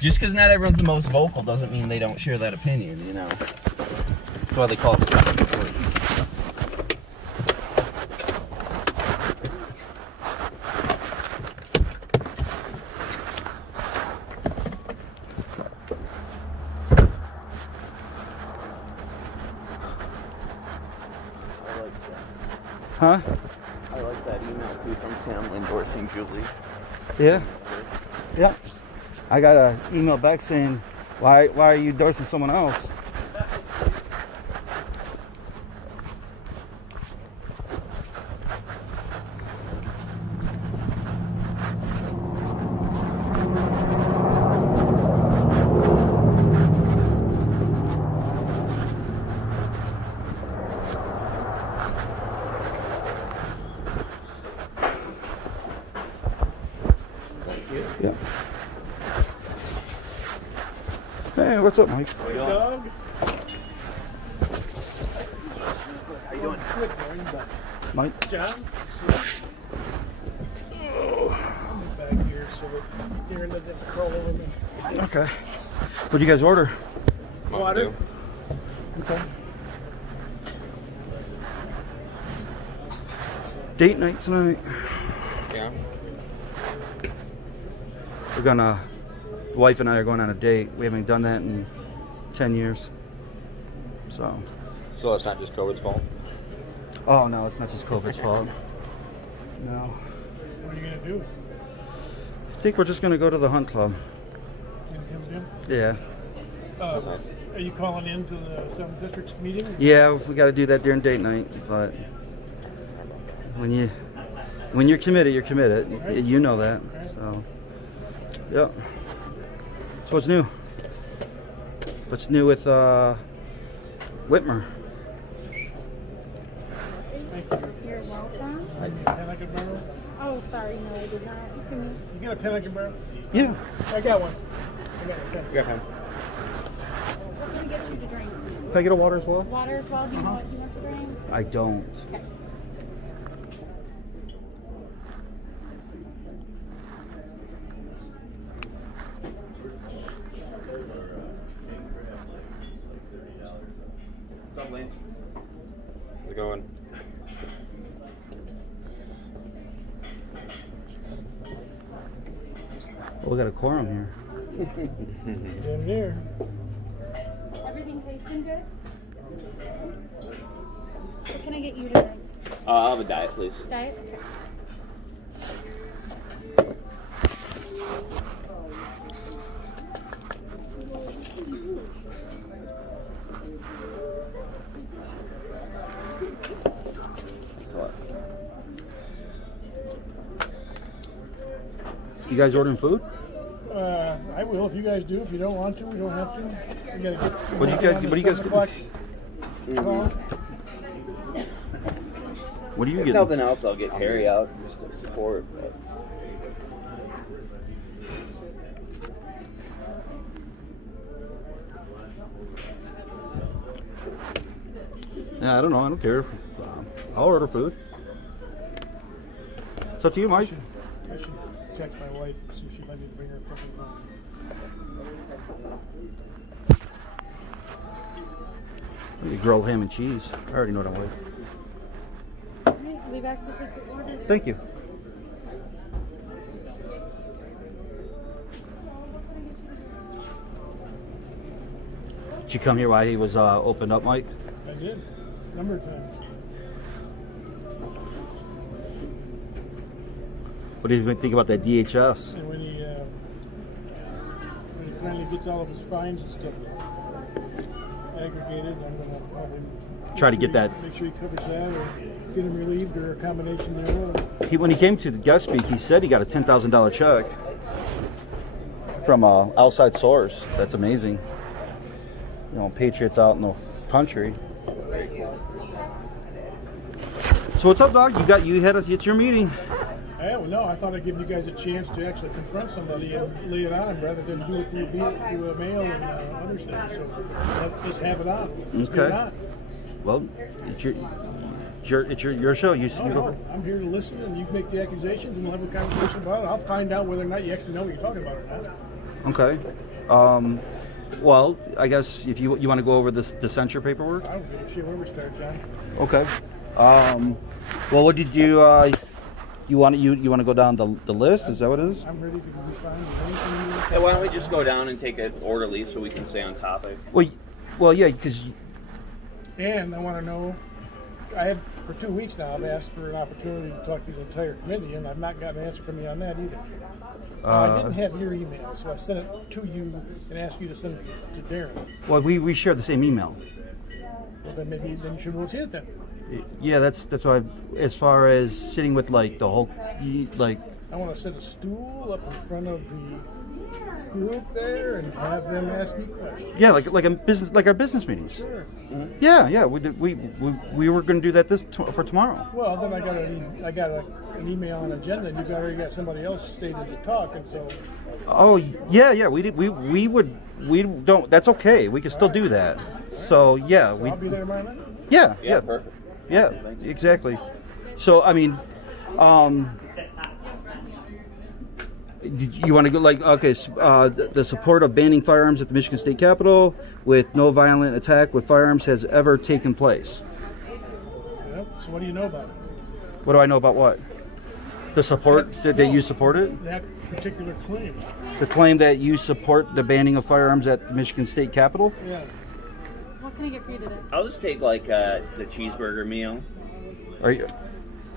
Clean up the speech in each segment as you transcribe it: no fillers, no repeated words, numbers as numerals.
Just because not everyone's the most vocal doesn't mean they don't share that opinion, you know. That's why they call it the second authority. Huh? I like that email too from Tim endorsing Julie. Yeah. Yeah. I got an email back saying, why are you endorsing someone else? Yeah. Hey, what's up, Mike? Hey, dog. How you doing? Good, how are you? Mike? John? I'm back here so that Darren doesn't have to crawl over me. Okay. What'd you guys order? Water. Okay. Date night tonight. Yeah. We're gonna, the wife and I are going on a date. We haven't done that in 10 years. So. So it's not just COVID's fault? Oh no, it's not just COVID's fault. No. What are you going to do? I think we're just gonna go to the hunt club. In Hillsdale? Yeah. That's nice. Are you calling in to the 7th District's meeting? Yeah, we gotta do that during date night, but when you're committed, you're committed. Right. You know that. Right. So, yep. So what's new? What's new with Whitmer? Thank you. You're welcome. Pen I can borrow? Oh, sorry, no, I did not. You can- You got a pen I can borrow? Yeah. I got one. I got a pen. Yeah, him. What can I get you to drink? Can I get a water as well? Water as well? Do you know what he wants to drink? I don't. Okay. What's up, Lance? How's it going? Oh, we got a quorum here. Damn near. Everything tasting good? What can I get you to drink? I'll have a diet, please. Diet? Okay. You guys ordering food? I will if you guys do. If you don't want to, we don't have to. We gotta get. What do you guys? What do you guys? What do you If get? nothing else, I'll get carry out just to support. But Yeah, I don't know. I don't care. I'll order food. It's up to you, Mike. I should text my wife and see if she'd let me bring her fucking phone. Maybe grilled ham and cheese. I already know what I like. Alright, I'll be back to take your order. Thank you. Did you come here while he was opened up, Mike? I did. A number of times. What do you think about that DHS? And when he finally gets all of his fines and stuff aggregated, I'm gonna probably Try to get that. Make sure he covers that, or get him relieved, or a combination thereof. When he came to the guest speak, he said he got a $10,000 check from an outside source. That's amazing. You know, patriots out in the country. So what's up, dog? It's your meeting. Yeah, well, no, I thought I'd give you guys a chance to actually confront somebody and lay it on them rather than do it through a mail and other stuff. So let's have it on. Let's get it Okay. on. Well, it's It's your show. You go. No, I'm here to listen, and you make the accusations, and we'll have a conversation about it. I'll find out whether or not you actually know what you're talking about or not. Okay. Well, I guess if you want to go over the censure paperwork. I don't give a shit where we start, John. Okay. Well, what did you want to go down the list? Is that what it is? I'm ready to respond to anything. Hey, why don't we just go down and take it orderly so we can stay on topic? Well, yeah, because. And I want to know, for 2 weeks now, I've asked for an opportunity to talk to the entire committee, and I've not gotten an answer from you on that either. I didn't have your email, so I sent it to you and asked you to send it to Darren. Well, we share the same email. Well, then maybe you should see it then. Yeah, that's why. As far as sitting with like the whole, like. I want to set a stool up in front of the group there and have them ask me questions. Yeah, like our business meetings. Sure. Mm-hmm. Yeah, we were going to do that for tomorrow. Well, then I got an email and agenda, and you already got somebody else stated to talk, and so. Oh yeah, we don't. That's okay. We can still do that. So yeah, So I'll be there tomorrow night? Yeah. Perfect. Yeah, exactly. So I mean, you want to go the support of banning firearms at the Michigan State Capitol with no violent attack with firearms has ever taken place. Yep. So what do you know about it? What do I know about what? The support that you support it? That particular claim. The claim that you support the banning of firearms at the Michigan State Capitol? Yeah. What can I get for you today? I'll just take like the cheeseburger meal. Are you?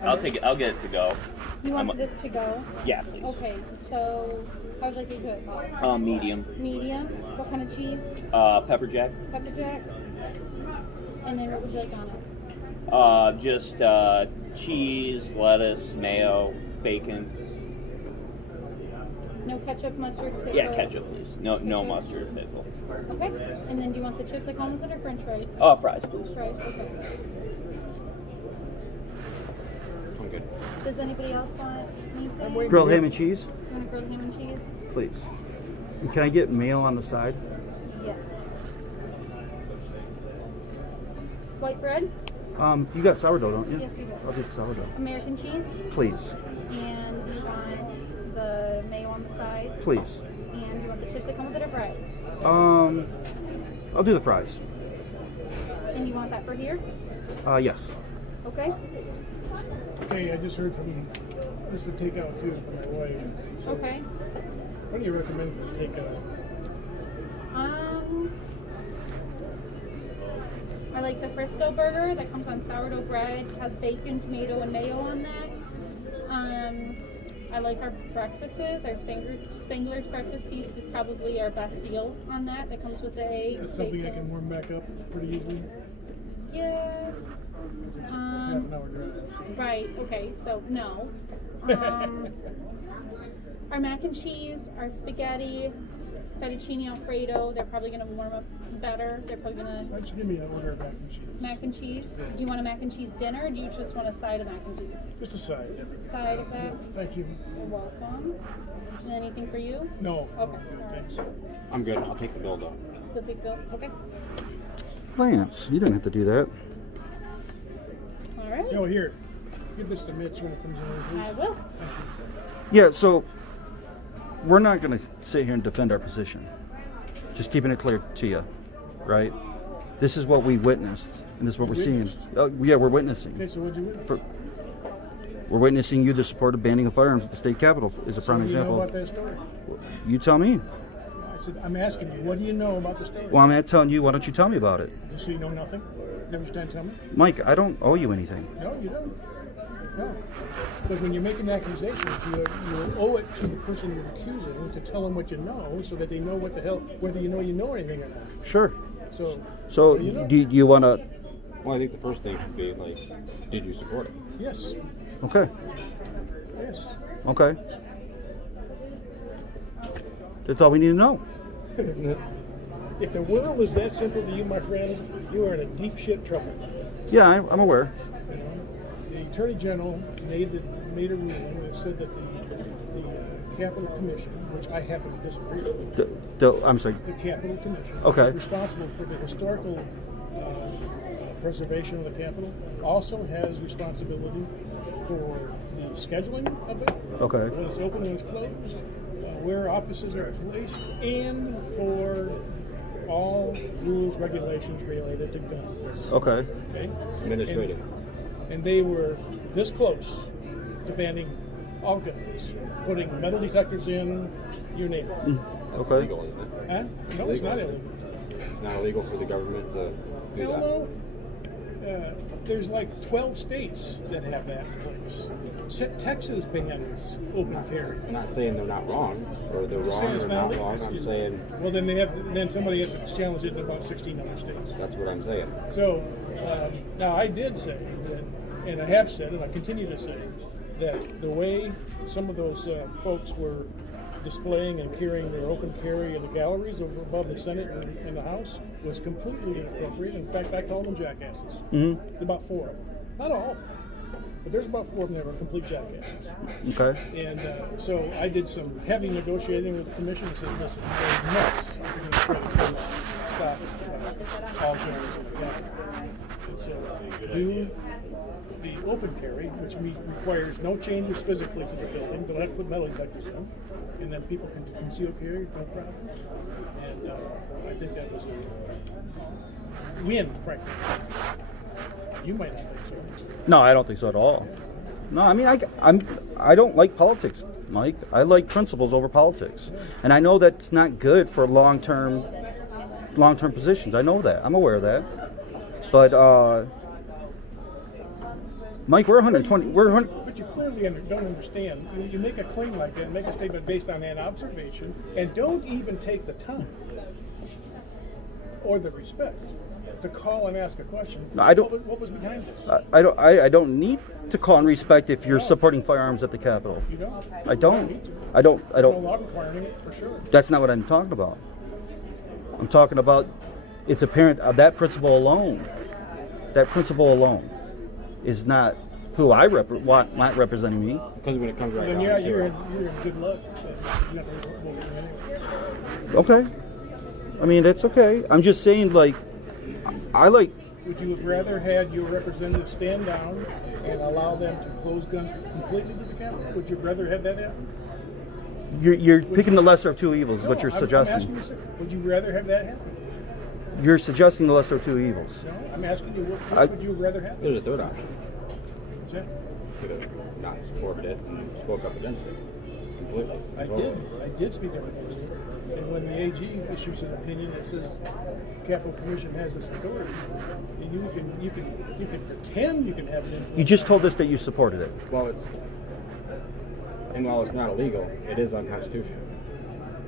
I'll take it. I'll get it to go. You want this to go? Yeah, please. Okay, so how would you like to do it? Medium. Medium. What kind of cheese? Pepper jack. Pepper jack. And then what would you like on it? Just cheese, lettuce, mayo, bacon. No ketchup, mustard, pickle? Yeah, ketchup, please. No mustard, pickle. Okay. And then do you want the chips that come with it or french fries? Fries, please. Fries, okay. I'm good. Does anybody else want anything? waiting. Grilled ham and cheese, You want grilled ham and cheese? please. And can I get mayo on the side? Yes. White bread? You got sourdough, don't you? Yes, we do. I'll get sourdough. American cheese? Please. And do you want the mayo on the side? Please. And do you want the chips that come with it or fries? I'll do the fries. And you want that for here? Yes. Okay. Okay, I just heard from this is a takeout too for my wife. So Okay. what do you recommend for takeout? I like the Frisco burger that comes on sourdough bread, has bacon, tomato, and mayo on that. I like our breakfasts. Our Spangler's breakfast feast is probably our best deal on that. That comes with the eggs. That's something I can warm back up pretty easily. Yeah. 'Cause it's a half an hour drive. Right. Okay. So no. Our mac and cheese, our spaghetti, fettuccine alfredo. They're probably going to warm up better. They're probably going Why don't you give me an order of mac and cheese? to mac and cheese. Do you want a mac and cheese dinner, or do you just want a side of mac and cheese? Just a side. Side of that. Thank you. You're welcome. And anything for you? No. Okay. All right. Thanks. I'm good. I'll take the bill though. The big bill. Okay. Lance, you didn't have to do that. All right. Yo, here. Give this to Mitch when it comes in. I will. Yeah, so we're not going to sit here and defend our position. Just keeping it clear to you, right? This is what we witnessed, and this is what we're seeing. Witnessed? Yeah, we're witnessing. Okay, so what'd you witness? We're witnessing you to support a banning of firearms at the state capitol is a prime What do you know example. about that story? You tell me. I said, I'm asking you, what do you know about the story? Well, I'm not telling you. Why don't you tell me about it? Just so you know nothing? You understand? Tell me. Mike, I don't owe you anything. No, you don't. No. But when you're making accusations, you owe it to the person you're accusing to tell them what you know so that they know what the hell, whether you know anything or not. Sure. So So, you know? do you want to... Well, I think the first thing should be like, did you support it? Yes. Okay. Yes. Okay. That's all we need to know. If the world was that simple to you, my friend, you are in a deep shit trouble. Yeah, I'm aware. You know? The Attorney General made a ruling that said that the Capital Commission, which I happen to disagree with, I'm sorry. the Capital Commission, Okay. is responsible for the historical preservation of the Capitol, also has responsibility for the scheduling of it, Okay. when it's open, when it's closed, where offices are placed, and for all rules, regulations related to guns. Okay. Okay? Administrative. And they were this close to banning all guns, putting metal detectors in, you name it. That's Okay. illegal, isn't it? Huh? No, it's not illegal. It's not illegal for the government to do Hell that. no. There's like 12 states that have that in place. Texas bans open carry. I'm not saying they're not wrong, or they're Just wrong saying or it's not not wrong. legal. I'm saying Well, then somebody has to challenge it in about 16 other states. that's what I'm saying. So now I did say that, and I have said, and I continue to say, that the way some of those folks were displaying and carrying their open carry in the galleries over above the Senate and the House was completely inappropriate. In fact, I called them jackasses. Mm-hmm. There's about 4 of them. Not all, but there's about 4 of them that were complete jackasses. Okay. And so I did some heavy negotiating with the commission and said, listen, you're nuts. You're going to try to close, stop all carries in the Capitol. And so do the open carry, which requires no changes physically to the building, don't have to put metal detectors in, and then people can conceal carry, no problem. And I think that was a win, frankly. You might not think so. No, I don't think so at all. No, I mean, I don't like politics, Mike. I like principles over politics, and I know that's not good for long-term positions. I know that. I'm aware of that. But Mike, we're 120. We're 100. But you clearly don't understand. You make a claim like that, make a statement based on an observation, and don't even take the time or the respect to call and ask a question. No, I don't. What was behind this? I don't need to call and respect if you're supporting firearms at the Capitol. You don't? I You don't. need to. I don't. I There's don't. no law requiring it, for sure. That's not what I'm talking about. I'm talking about it's apparent that principle alone. That principle alone is not who I want representing me. Because when it comes right Then down, you're in good luck. You're not going to vote for him anyway. Okay. I mean, that's okay. I'm just saying, like, I like. Would you have rather had your representative stand down and allow them to close guns completely to the Capitol? Would you have rather had that happen? You're picking the lesser of two evils, is what you're I'm suggesting. asking you, would you rather have that happen? You're suggesting the lesser of two evils. No, I'm asking you, which would you have rather have? there's a third option. What's that? Could have not supported it and spoke up against it completely. I did speak up against it. And when the AG issues an opinion that says the Capitol Commission has this authority, you can pretend you can have an influence. You just told us that you supported it. Well, while it's not illegal, it is unconstitutional.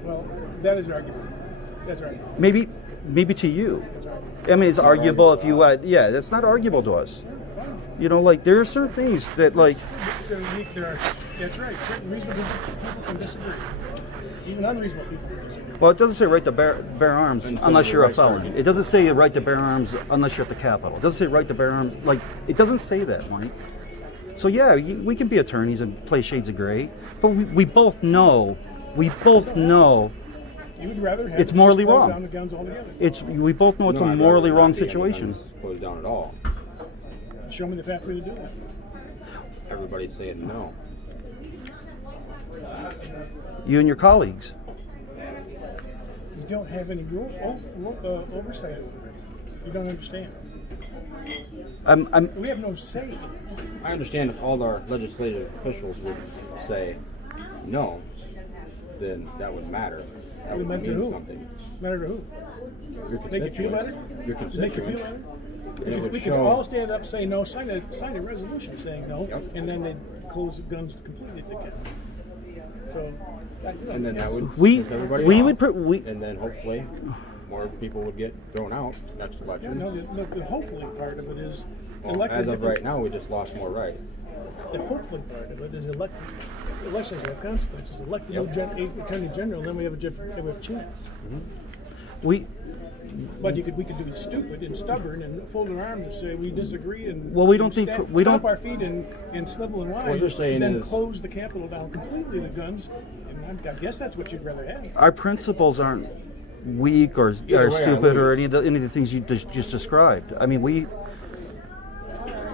Well, that is argument. That's right. Maybe to you. That's right. I mean, it's arguable if you. Yeah, that's not arguable to us. Fine. You know, like there are certain things that, like, That's right. Certain reasonable people can disagree. Even unreasonable people can disagree. well, it doesn't say right to bear arms unless you're a felon. It doesn't say right to bear arms unless you're at the Capitol. It doesn't say right to bear arms. Like, it doesn't say that, Mike. So yeah, we can be attorneys and play shades of gray, but we both know. You would rather have It's morally just close wrong. down the guns altogether. We both know it's No, a I'd morally rather wrong not see any situation. guns closed down at all. Show me the pathway to do that. Everybody's saying no. You and your colleagues. You don't have any oversight over it. You don't understand. We have no say in it. I understand if all our legislative officials would say no, then that would matter. That would Matter to mean who? something. Matter to who? Your Make you feel better? Your Make you feel constituents. better? And it would We could show- all stand up, say no, sign a resolution saying no, Yep. and then they'd close the guns completely together. So, And then that would We- piss everybody we off. would put- we- and then hopefully more people would get thrown out next Yeah, election. no, the hopefully part of it is Well, elected as of different. right now, we just lost more rights. The hopefully part of it is elected. Elections have consequences. Elect a new attorney general, then we have a chance. We But we could be stupid and stubborn and fold our arms and say we disagree and Well, we don't think- we stomp don't- our feet and snivel and whine. What you're saying then is- close the Capitol down completely, the guns. And I guess that's what you'd rather have. our principles aren't weak or Either way, I stupid or lose. any of the things you just described. I mean,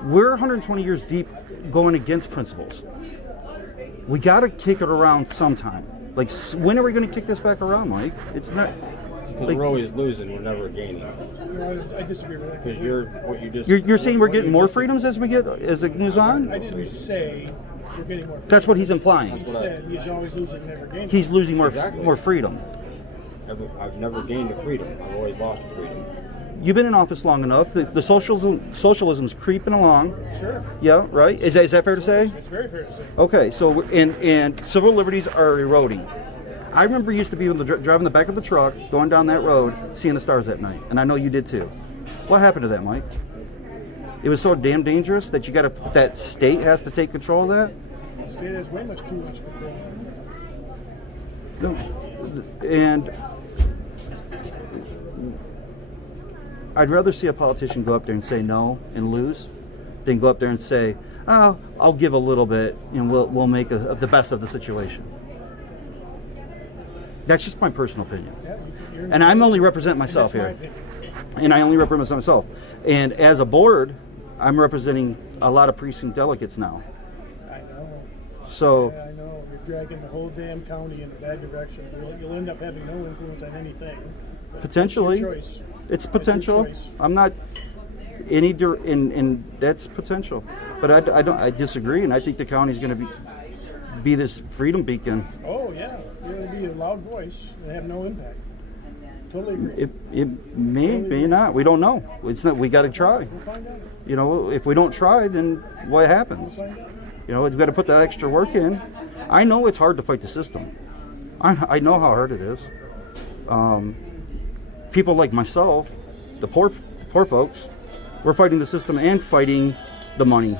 we're 120 years deep going against principles. We got to kick it around sometime. Like, when are we going to kick this back around, Mike? It's not. Because we're always losing, we're never gaining. No, I disagree with that. Because You're saying we're getting more freedoms as it moves on? I didn't say we're getting more freedom. That's what he's implying. He said he's always losing, never gaining. He's losing more Exactly. more freedom. I've never gained a freedom. I've always lost a freedom. You've been in office long enough. The socialism's creeping along. Sure. Yeah, right. Is that fair to say? It's very fair to say. Okay, so and civil liberties are eroding. I remember used to be able to drive in the back of the truck, going down that road, seeing the stars at night, and I know you did too. What happened to that, Mike? It was so damn dangerous that that state has to take control of that. The state has way too much control. No, and I'd rather see a politician go up there and say no and lose than go up there and say, "Oh, I'll give a little bit and we'll make the best of the situation." That's just my personal opinion. Yeah, And I'm only representing myself that's my here. opinion. And I only represent myself. And as a board, I'm representing a lot of precinct delegates now. I know. So, Yeah, I know. You're dragging the whole damn county in a bad direction. You'll end up having no influence on anything. But potentially, it's your choice. it's potential. It's your choice. I'm not in that's potential. But I disagree, and I think the county's going to be this freedom beacon. Oh yeah, you're going to be a loud voice and have no impact. Totally agree. It may not. We don't know. It's not. We got to try. We'll find out. You know, if we don't try, then what We'll happens? find out. You know, we've got to put that extra work in. I know it's hard to fight the system. I know how hard it is. People like myself, the poor folks, we're fighting the system and fighting the money.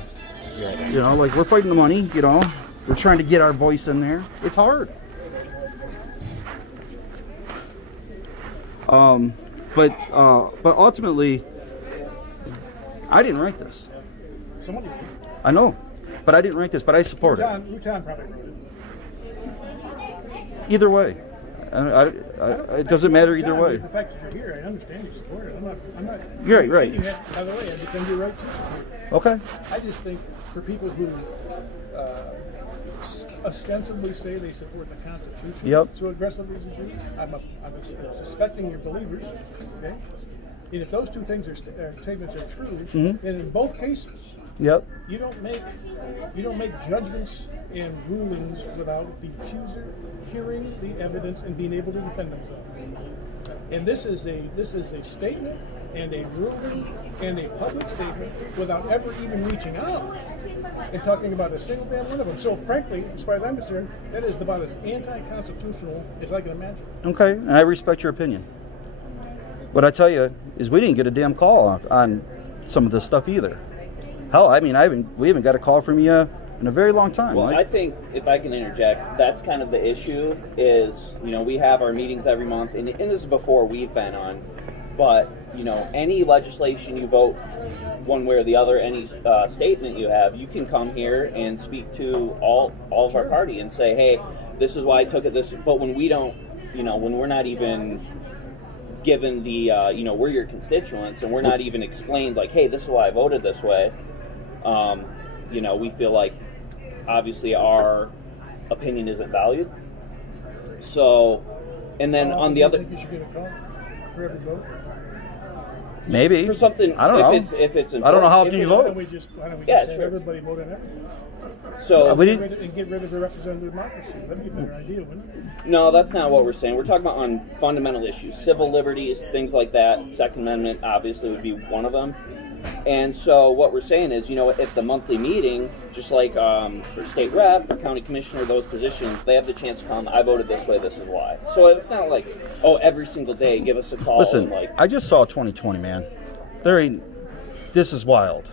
You know, like we're fighting the money. You know, we're trying to get our voice in there. It's hard. But ultimately, I didn't write this. Somebody. I know, but I didn't write this. But I support it. Luton probably wrote it. Either way, it doesn't matter either John, way. The fact that you're here, I understand you support it. I'm not. You're right. You have, by the way, I defend your right to support it. Okay. I just think for people who ostensibly say they support the Constitution Yep. so aggressively as you do, I'm suspecting you're believers. Okay. And if those two things statements are true, then in both cases, Yep. you don't make judgments and rulings without the accuser hearing the evidence and being able to defend themselves. And this is a statement and a ruling and a public statement without ever even reaching out and talking about a single damn one of them. So frankly, as far as I'm concerned, that is about as anti-constitutional as I can imagine. Okay, and I respect your opinion. What I tell you is we didn't get a damn call on some of this stuff either. Hell, I mean, we haven't got a call from you in a very long time. Well, Like, I think, if I can interject, that's kind of the issue is, you know, we have our meetings every month, and this is before we've been on, but, you know, any legislation you vote one way or the other, any statement you have, you can come here and speak to all of our party and say, hey, this is why I took it this, but when we don't, you know, when we're not even given the, you know, we're your constituents, and we're not even explained, like, hey, this is why I voted this way, you know, we feel like obviously our opinion isn't valued. So, and then on the other, I think you should get a call for every vote. maybe. for something, I don't know. if it's I don't know how often you Why vote. don't we just Yeah, have sure. everybody vote on everything? So We didn't- And get rid of the representative democracy. That'd be a better idea, wouldn't it? no, that's not what we're saying. We're talking about on fundamental issues, civil liberties, things like that. Second Amendment obviously would be one of them. And so what we're saying is, you know, at the monthly meeting, just like for state rep, for county commissioner, those positions, they have the chance to come, I voted this way, this is why. So it's not like, oh, every single day, give us a call. Listen, and like, I just saw 2020, man. This is wild.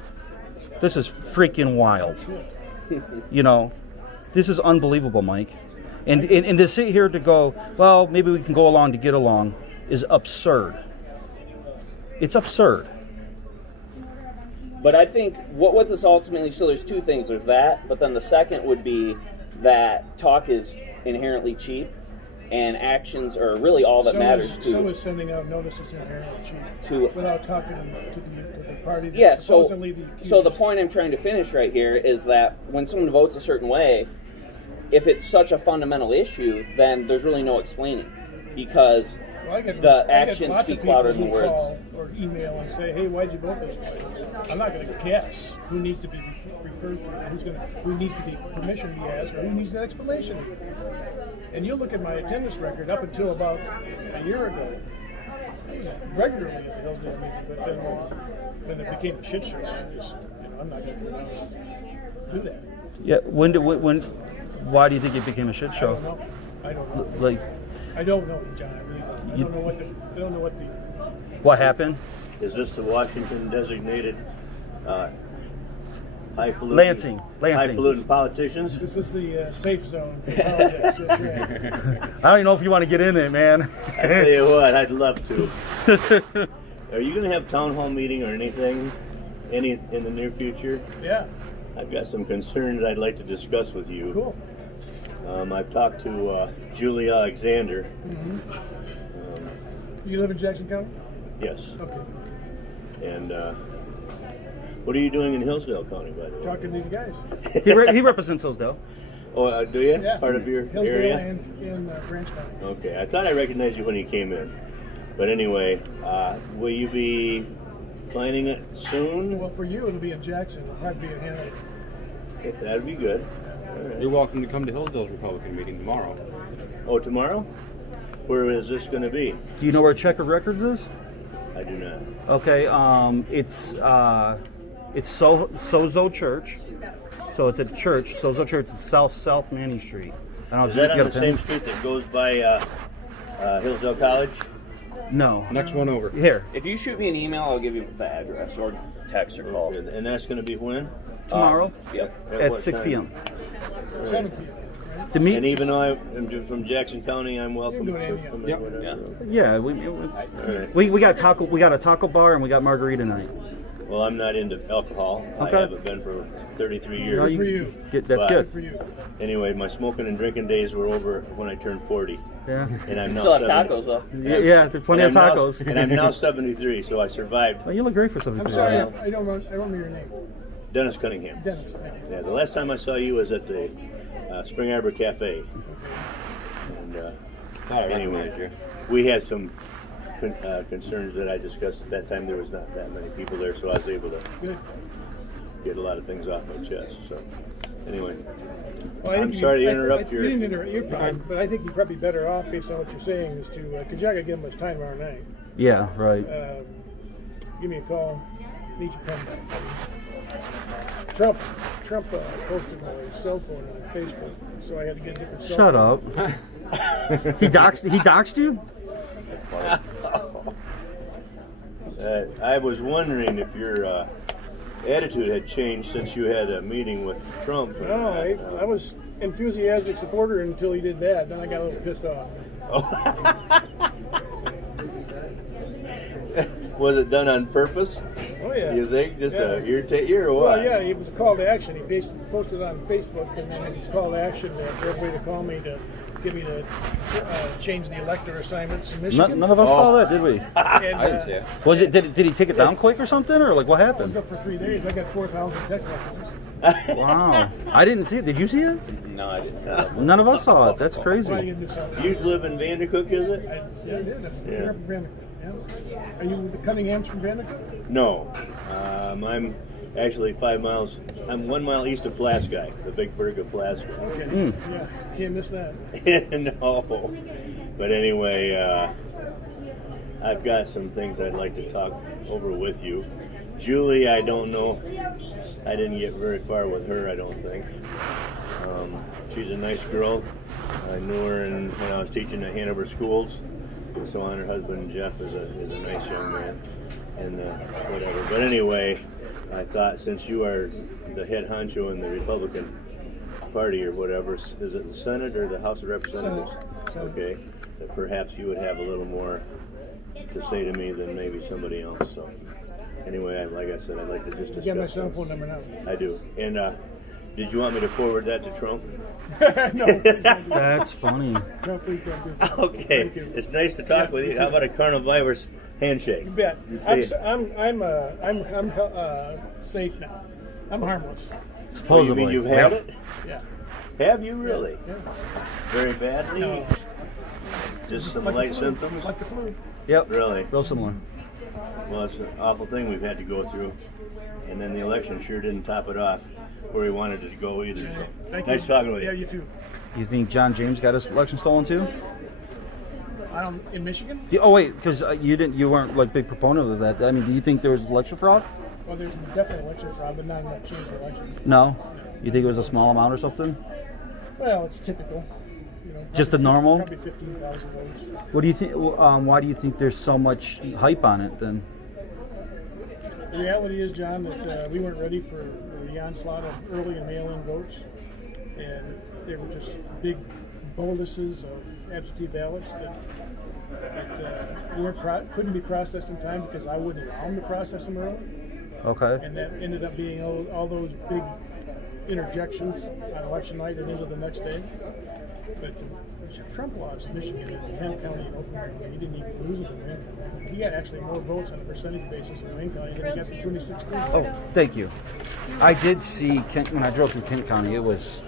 This is freaking wild. You know, this is unbelievable, Mike. And to sit here to go, well, maybe we can go along to get along, is absurd. It's absurd. But I think what this ultimately, so there's two things. There's that, but then the second would be that talk is inherently cheap. and actions are really all that matters to. So is sending out notices in here without talking to the party that's Yeah, supposedly the accused. so the point I'm trying to finish right here is that when someone votes a certain way, if it's such a fundamental issue, then there's really no explaining, because Well, I get actions lots of speak people louder than who words. call or email and say, "Hey, why'd you vote this way?" I'm not going to guess who needs to be referred to, who needs to be permission to be asked, or who needs an explanation. And you look at my attendance record up until about a year ago. I was regularly at the Hillsdale meeting, but then when it became a shit show, I'm not going to do that. Yeah. Why do you think it became a shit show? I don't know. Like, I don't know, John. I really don't. I don't know what the. what happened? Is this the Washington designated highfalutin highfalutin politicians? This is the safe zone for politics. That's right. I don't even know if you want to get in it, man. I tell you what, I'd love to. Are you going to have town hall meeting or anything in the near future? Yeah. I've got some concerns I'd like to discuss with you. Cool. I've talked to Julie Alexander. You live in Jackson County? Yes. Okay. And what are you doing in Hillsdale County, by the way? Talking to these guys. He represents Hillsdale. Oh, do you? Yeah. Part of your Hillsdale area? and in Branch County. Okay, I thought I recognized you when you came in. But anyway, will you be planning it soon? Well, for you, it'll be in Jackson. It'll probably be in Hanover. That'd be good. All right. You're welcome to come to Hillsdale's Republican meeting tomorrow. Oh, tomorrow? Where is this going to be? Do you know where Checker Records is? I do not. Okay, it's Sozo Church. So it's a church, Sozo Church, it's South Manning Street. I don't know Is if you that on got the a pen? same street that goes by Hillsdale College? No. Next one over. Here, If you shoot me an email, I'll give you the address or text or call. And that's going to be when? tomorrow Yep. at what 6 time? p.m. 7 p.m. Right? The meet. And even though I'm from Jackson County, I'm welcome You can go to to any come of in, Yep. whatever. Yeah, we got a taco bar and we got margarita night. Well, I'm not into alcohol. Okay. I haven't been for 33 years. No, for you. That's But- good. For you. Anyway, my smoking and drinking days were over when I turned 40. Yeah. And I'm You now still have 70 tacos though. Yeah, there's plenty of and I'm now- tacos. and I'm now 73, so I survived. Well, you look great for something. I'm sorry, if I don't remember your name. Dennis Cunningham. Dennis, thank you. Yeah, the last time I saw you was at the Spring Arbor Cafe. And Thought I anyway, recognized you. we had some concerns that I discussed at that time. There was not that many people there, so I was able to Good. get a lot of things off my chest. So anyway, Well, I I'm think sorry to interrupt you your... didn't interrupt. You're fine, but I think you're probably better off based on what you're saying is to, because you're not going to give much time tomorrow night. Yeah, right. Give me a call. Need your pen back. Trump posted my cell phone on Facebook, so I had to get a different cell Shut phone. up. He doxed you? I was wondering if your attitude had changed since you had a meeting with Trump. No, I was enthusiastic supporter until he did that. Then I got a little pissed off. Was it done on purpose? Oh yeah. You think just Yeah. to irritate you or what? Well, yeah, it was a call to action. He posted it on Facebook, and then it was a call to action for everybody to call me to get me to change the elector assignments in Michigan. None of us saw that, did we? And, I didn't see it. Was it? Did he take it down quick or something, or like what I was happened? up for 3 days. I got 4,000 text messages. Wow, I didn't see it. Did you see it? No, I didn't. None of us saw it. That's Why crazy. you do something? You live in Vandercook, is it? Yeah, I did. Yeah. You're up in Vandercook. Yeah. Are you with the Cunninghams from Vandercook? No. I'm actually 5 miles. I'm 1 mile east of Pulaski, the big burg of Pulaski. Okay. Yeah. Can't miss that. No. But anyway, I've got some things I'd like to talk over with you. Julie, I don't know. I didn't get very far with her, I don't think. She's a nice girl. I knew her when I was teaching at Hanover schools. And so on. Her husband, Jeff, is a nice young man. And whatever. But anyway, I thought since you are the head honcho in the Republican Party or whatever, is it the Senate or the House of Representatives? Senate. Okay. That perhaps you would have a little more to say to me than maybe somebody else. So anyway, like I said, I'd like to just discuss You got my cell this. phone number now. I do. And Did you want me to forward that to Trump? No, please don't do that. That's funny. No, please don't do that. Okay, Thank you. it's nice to talk with you. How about a coronavirus handshake? You bet. You see- I'm safe now. I'm harmless. Oh, you Supposedly. mean you've had Yeah. it? Yeah. Have you really? Yeah. Very badly? No. Just some Like light the flu. symptoms? Like the flu. Yep. Really? Real similar. Well, it's an awful thing we've had to go through. And then the election sure didn't top it off where he wanted it to go either. So Thank nice you. talking with Yeah, you. you too. You think John James got his election stolen too? In Michigan? Oh wait, because you weren't like big proponent of that. I mean, do you think there was election fraud? Well, there's definitely election fraud, but not enough to change the election. No. You think it was a small amount or something? Well, it's typical. Just the normal? Probably 15,000 votes. What do you think? Why do you think there's so much hype on it then? The reality is, John, that we weren't ready for the onslaught of early and mail-in votes, and they were just big boluses of absentee ballots that couldn't be processed in time because I wouldn't allow them to process them early, Okay. and that ended up being all those big interjections on election night and into the next day. But Trump lost Michigan and Kent County and Oakland County. He didn't even lose it in Wayne County. He got actually more votes on a percentage basis in Wayne County than he got in 2016. Oh, thank you. I did see Kent when I drove through Kent County. It was,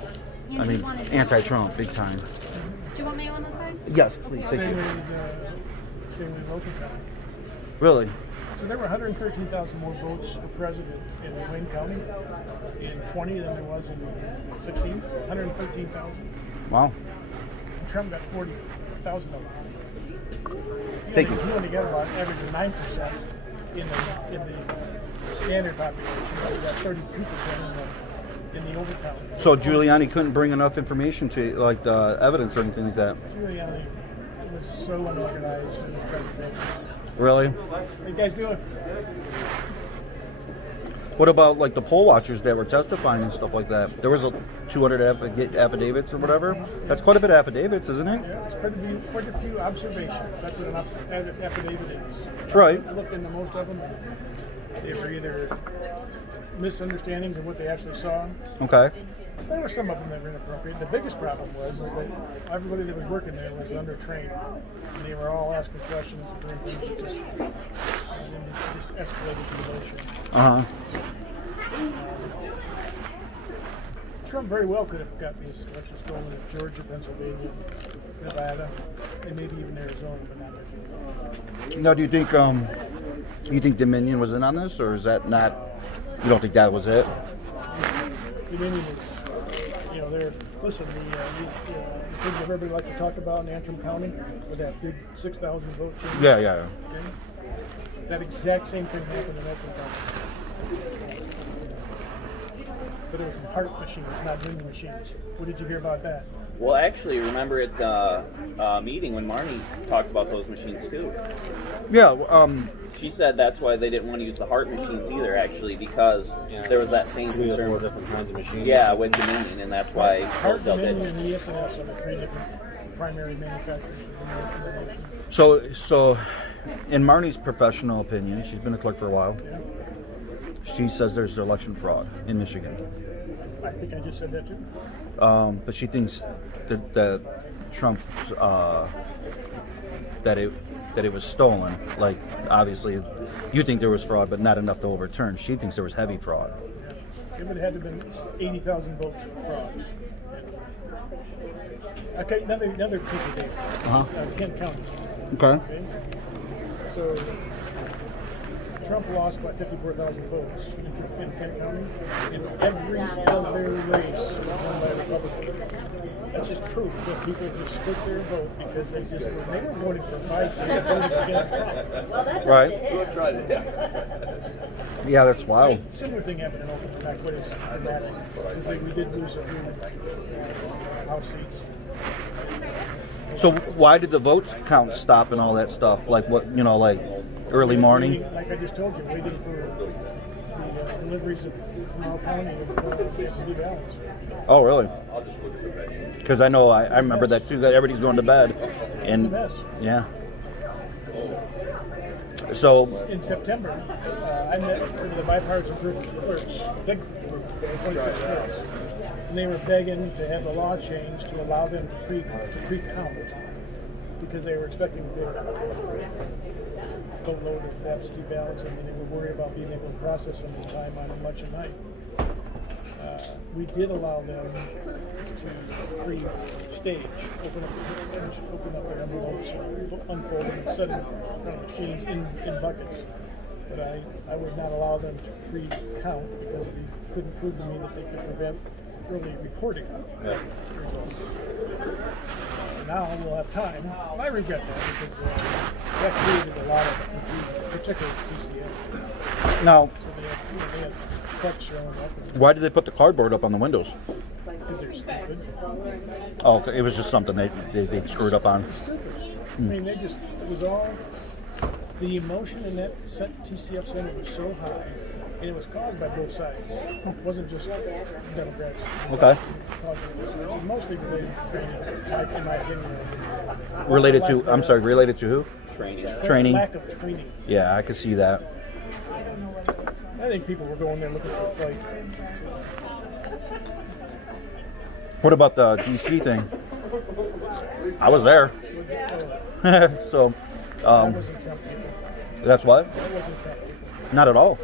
I mean, anti-Trump, big time. Do you want mayo on the side? Yes, please. Thank Same you. with Oakland County. Really? So there were 113,000 more votes for president in Wayne County in 20 than there was in 16. 113,000. Wow. Trump got 40,000 of them. Thank you. He only got about average of 9% in the standard population, but he got 32% in the overcount. So Giuliani couldn't bring enough information to like evidence or anything like that. Giuliani was so unorganized in his presentation. Really? How you guys doing? What about like the poll watchers that were testifying and stuff like that? There was 200 affidavits or whatever. That's quite a bit of affidavits, isn't it? Yeah, it's quite a few observations. That's what an affidavit is. Right. I looked into most of them. They were either misunderstandings of what they actually saw. Okay. So there were some of them that were inappropriate. The biggest problem was that everybody that was working there was undertrained. And they were all asking questions and doing things that just escalated the emotion. Uh huh. Trump very well could have gotten these elections going in Georgia, Pennsylvania, Nevada, and maybe even Arizona, but not Michigan. Now, do you think Dominion was in on this, or is that not? You don't think that was it? Dominion is, they're, listen, the thing that everybody likes to talk about in Antrim County, with that big 6,000 vote change. Yeah. Okay? That exact same thing happened in Oakland County. But it was heart machines, not vending machines. What did you hear about that? Well, actually, remember at the meeting when Marnie talked about those machines too. Yeah. She said that's why they didn't want to use the heart machines either, actually, because there was that same 3 or 4 concern. different kinds of machines. Yeah, with Dominion, and that's why Heart, Hillsdale did. Dominion, and ESNS are the 3 different primary manufacturers in the nation. So, in Marnie's professional opinion, she's been a clerk for a while. Yeah. She says there's election fraud in Michigan. I think I just said that too. But she thinks that Trump that it was stolen. Like, obviously, you think there was fraud, but not enough to overturn. She thinks there was heavy fraud. It would have had to have been 80,000 votes fraud. Okay, another piece of data. Kent County. Okay. So Trump lost by 54,000 votes in Kent County, and every other race was won by a Republican. That's just proof that people just split their vote because they were voting for Biden, they were voting against Trump. Right. Yeah, that's wild. Similar thing happened in Oakland, not quite as dramatic. It's like we did lose a few House seats. So why did the votes count stop and all that stuff? Like what, like early morning? Like I just told you, waiting for the deliveries from our county of absentee ballots. Oh, really? Because I know I remember that too. That everybody's going to bed, and It's a mess. yeah. So In September, I met with the bipartisan group, 26 girls. And they were begging to have the law changed to allow them to pre-count because they were expecting a big boatload of absentee ballots, and they were worried about being able to process them in time on election night. We did allow them to pre-stage, open up their envelopes, unfold them, and set them on machines in buckets. But I would not allow them to pre-count because we couldn't prove to me that they could prevent early reporting. Yeah. Now we'll have time. And I regret that because that created a lot of confusion, particularly with TCA. Now, So they had trucks showing up why did they put the cardboard up on the windows? because they're stupid. Oh, it was just something they screwed up on. Stupid. I mean, it was all, the emotion in that TCF center was so high, and it was caused by both sides. It wasn't just Democrats. Okay. It was mostly related to training, in my opinion. Related to who? Training. Training. Lack of training. Yeah, I could see that. I think people were going there looking for a fight. What about the DC thing? I was there. So, That wasn't Trump people. that's what? That wasn't Trump people. Not at all.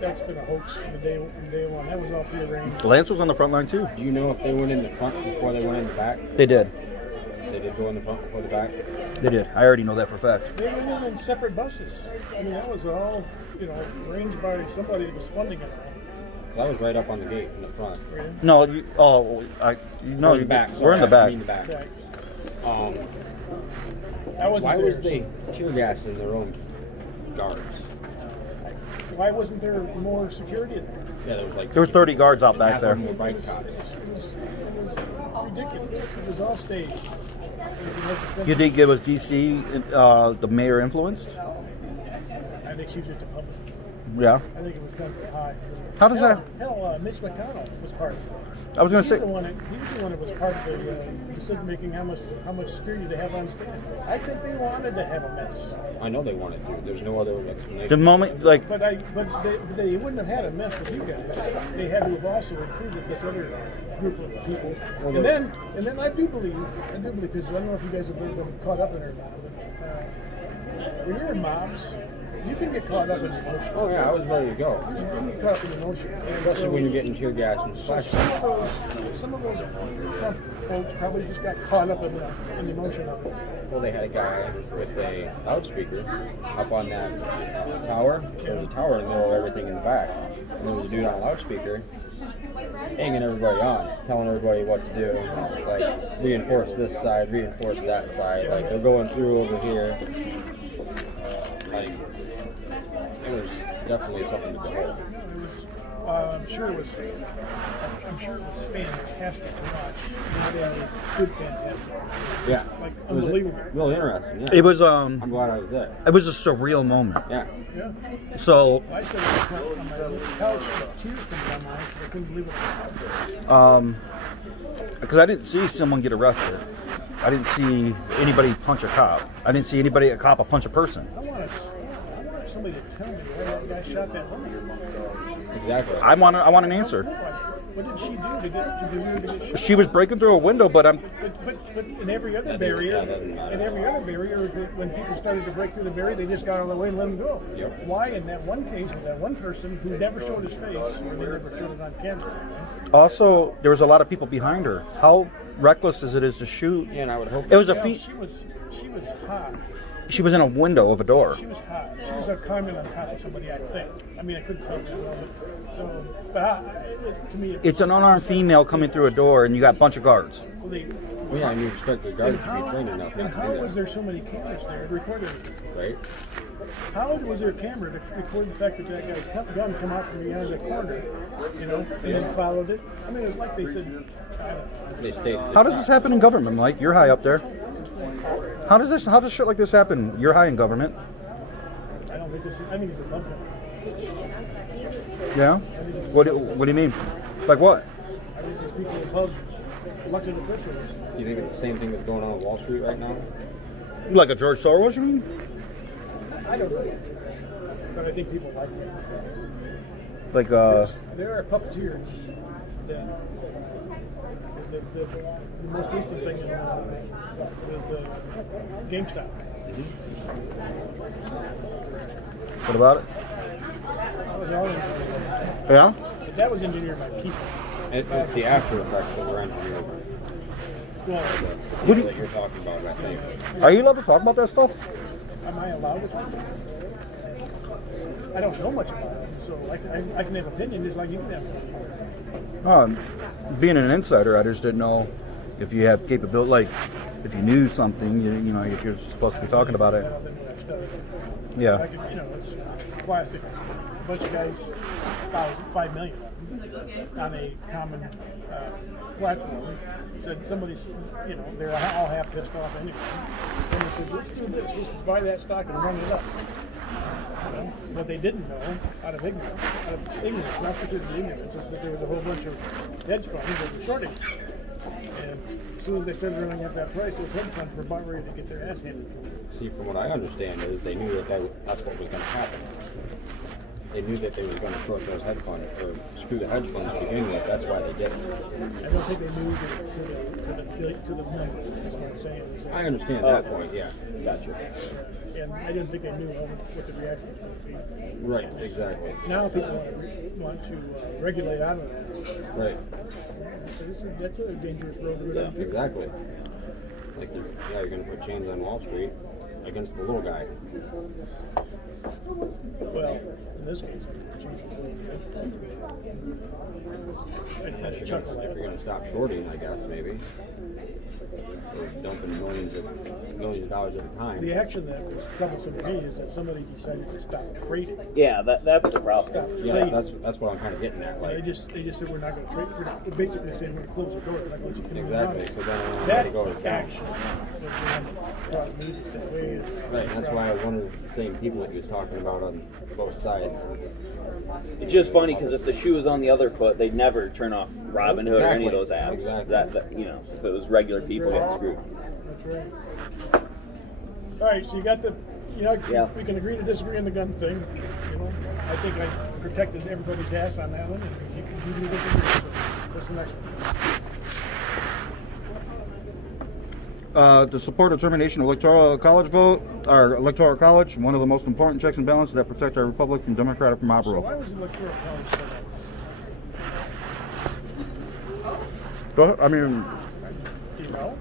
That's been a hoax from day one. That was all prearranged. Lance was on the front line too. Do you know if they went in the front before they went in the back? They did. They did go in the front before the back? They did. I already know that for a fact. They went in separate buses. I mean, that was all, arranged by somebody that was funding it. That was right up on the gate in the front. No, We're in the back. We're in the sorry, I back. mean the back. I wasn't Why there, was they tear gassing their own guards? Why wasn't there more security in there? Yeah, there was like There was 30 guards out back half there. of them were bike It cops. was ridiculous. It was all staged. It was the most offensive. You think it was DC, the mayor influenced? I think she was just a puppet. Yeah. I think it was kind of high. How does that? Hell, Mitch McConnell was part of it. I was going to He was say. the one that was part of the decision making how much security to have on stand. I think they wanted to have a mess. I know they wanted to. There's no other explanation. The moment, like, But they wouldn't have had a mess with you guys. They had to have also recruited this other group of people. And then I do believe because I don't know if you guys have been caught up in it or not. But when you're in mobs, you can get caught up in emotion. Oh yeah, I was ready to go. You can get caught up in emotion. And Especially so- when you're getting tear gas and So flashlights. some of those Trump folks probably just got caught up in the emotion of it. Well, they had a guy with a loudspeaker up on that tower. There was a tower in the middle of everything in the back. And there was a dude on a loudspeaker egging everybody on, telling everybody what to do. Like, reinforce this side, reinforce that side. Like, they're going through over here. Like, it was definitely something to behold. I'm sure it was fantastic to watch. Not a good fantastic. Yeah. Like It was unbelievable. real interesting, yeah. it was I'm glad I was there. it was a surreal moment. Yeah. Yeah. So, I said on my couch, tears coming down my eyes because I couldn't believe what I saw. because I didn't see someone get arrested. I didn't see anybody punch a cop. I didn't see a cop punch a person. I want somebody to tell me why that guy shot that woman. Exactly. I want an answer. What did she do to get shot? She was breaking through a window, but I'm. But in every other barrier, when people started to break through the barrier, they just got out of the way and let them go. Yep. Why in that one case with that one person who never showed his face, or they never showed it on camera? Also, there was a lot of people behind her. How reckless is it to shoot? Yeah, and I would hope It was a. Well, Fe- she was hot. she was in a window of a door. She was hot. She was climbing on top of somebody, I think. I mean, I couldn't tell that well, but to me, It's an unarmed female coming through a door, and you got a bunch of guards. Well, yeah, and you expect the guards to be trained enough Then not to how do was that, there so many cameras there recording it? right? How was there a camera to record the fact that guy's gun come out from behind the corner, and then followed it? I mean, it was like they said, They stayed. How does this happen in government, Mike? You're high up there. How does shit like this happen? You're high in government. I don't think I think it's a love gun. Yeah. What do you mean? Like what? I think there's people above elected officials. Do you think it's the same thing that's going on with Wall Street right now? Like a George Soros? You mean? I don't know, but I think people like it. Like There are puppeteers that the most recent thing with GameStop. what about it? That was all engineered. Yeah. That was engineered by people. It's the after effects that we're engineering. Well, Who do People that you're talking about, I think. Are you allowed to talk about that stuff? am I allowed to talk about it? I don't know much about it, so I can have opinion just like you can have opinion. Being an insider, I just didn't know if you had capability, like if you knew something, you know, if you're supposed to be talking about it. Yeah. I could, it's classic. A bunch of guys, 5 million on a common platform. Said somebody's, they're all half pissed off anyway. And they said, let's do this. Let's buy that stock and run it up. What they didn't know, out of ignorance, not because of ignorance, is that there was a whole bunch of hedge funds that were shorting it. And as soon as they started running up that price, those hedge funds were about ready to get their ass handed to them. See, from what I understand is they knew that's what was going to happen. They knew that they were going to short those hedge funds, or screw the hedge funds to begin with. That's why they did it. I don't think they knew to the number. That's what I'm saying. I understand that point, yeah. Gotcha. And I didn't think they knew what the reaction was going to be. Right, exactly. Now people want to regulate out of that. Right, So that's a dangerous road to go down. exactly. Like, you're going to put chains on Wall Street against the little guy. Well, in this case, I'd kind of chuckle at If it. you're going to stop shorting, I guess, maybe. Or dumping millions of dollars at a time. The action that was troublesome to me is that somebody decided to stop trading. Yeah, that's the problem. Stop Yeah, trading. that's what I'm kind of getting at. They Like, just said we're not going to trade. We're basically saying we're going to close the door. We're not going to let you come in. exactly. So then I That to go is to down. action. Brought me to say, wait. Right, that's why I wondered if the same people that he was talking about on both sides. It's just funny because if the shoe was on the other foot, they'd never turn off Robinhood or any of those apps. Exactly. That if it was regular people getting screwed. That's right. All right, so you got the, Yeah. we can agree to disagree on the gun thing. I think I protected everybody's ass on that one, and you can disagree. So what's the next one? To support the termination of electoral college vote, or electoral college, one of the most important checks and balances that protect our republic from democratic mob So rule. why was the electoral college set up? I mean, Do you know?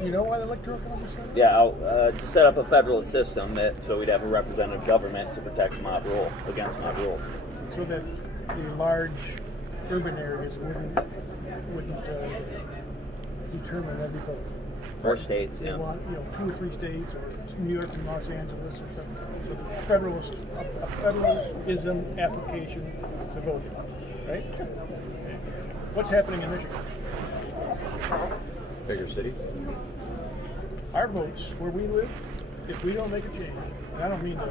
Do you know why the electoral college was set up? Yeah, to set up a federal system so we'd have a representative government to protect against mob rule. So that the large urban areas wouldn't determine every vote. Or states, They yeah. want 2 or 3 states, or New York and Los Angeles, or something. So a federalism application to vote, right? What's happening in Michigan? Bigger cities? Our votes, where we live, if we don't make a change, and I don't mean to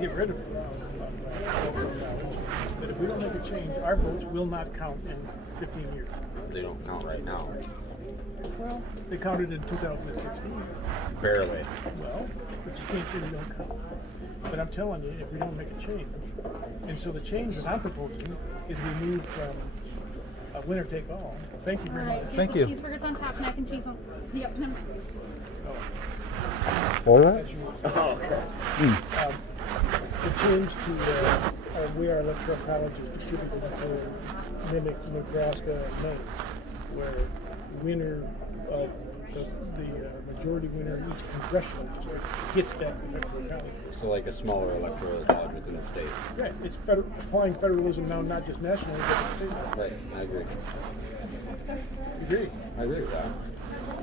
get rid of electoral college, but if we don't make a change, our votes will not count in 15 years. They don't count right now. Well, they counted in 2016. Barely. Well, but you can't say they don't count. But I'm telling you, if we don't make a change, and so the change that I'm proposing is we move from a winner take all. Thank you very much. Thank you. Cheeseburgers on top, mac and cheese on. Yep. No. what was That's yours. Oh, okay. The change to where our electoral college is distributed to mimic Nebraska and Maine, where winner of the majority winner in each congressional district gets that electoral college. So like a smaller electoral college within the state. Right, it's applying federalism now, not just nationally, but at state level. Right, I agree. You agree? I agree with that.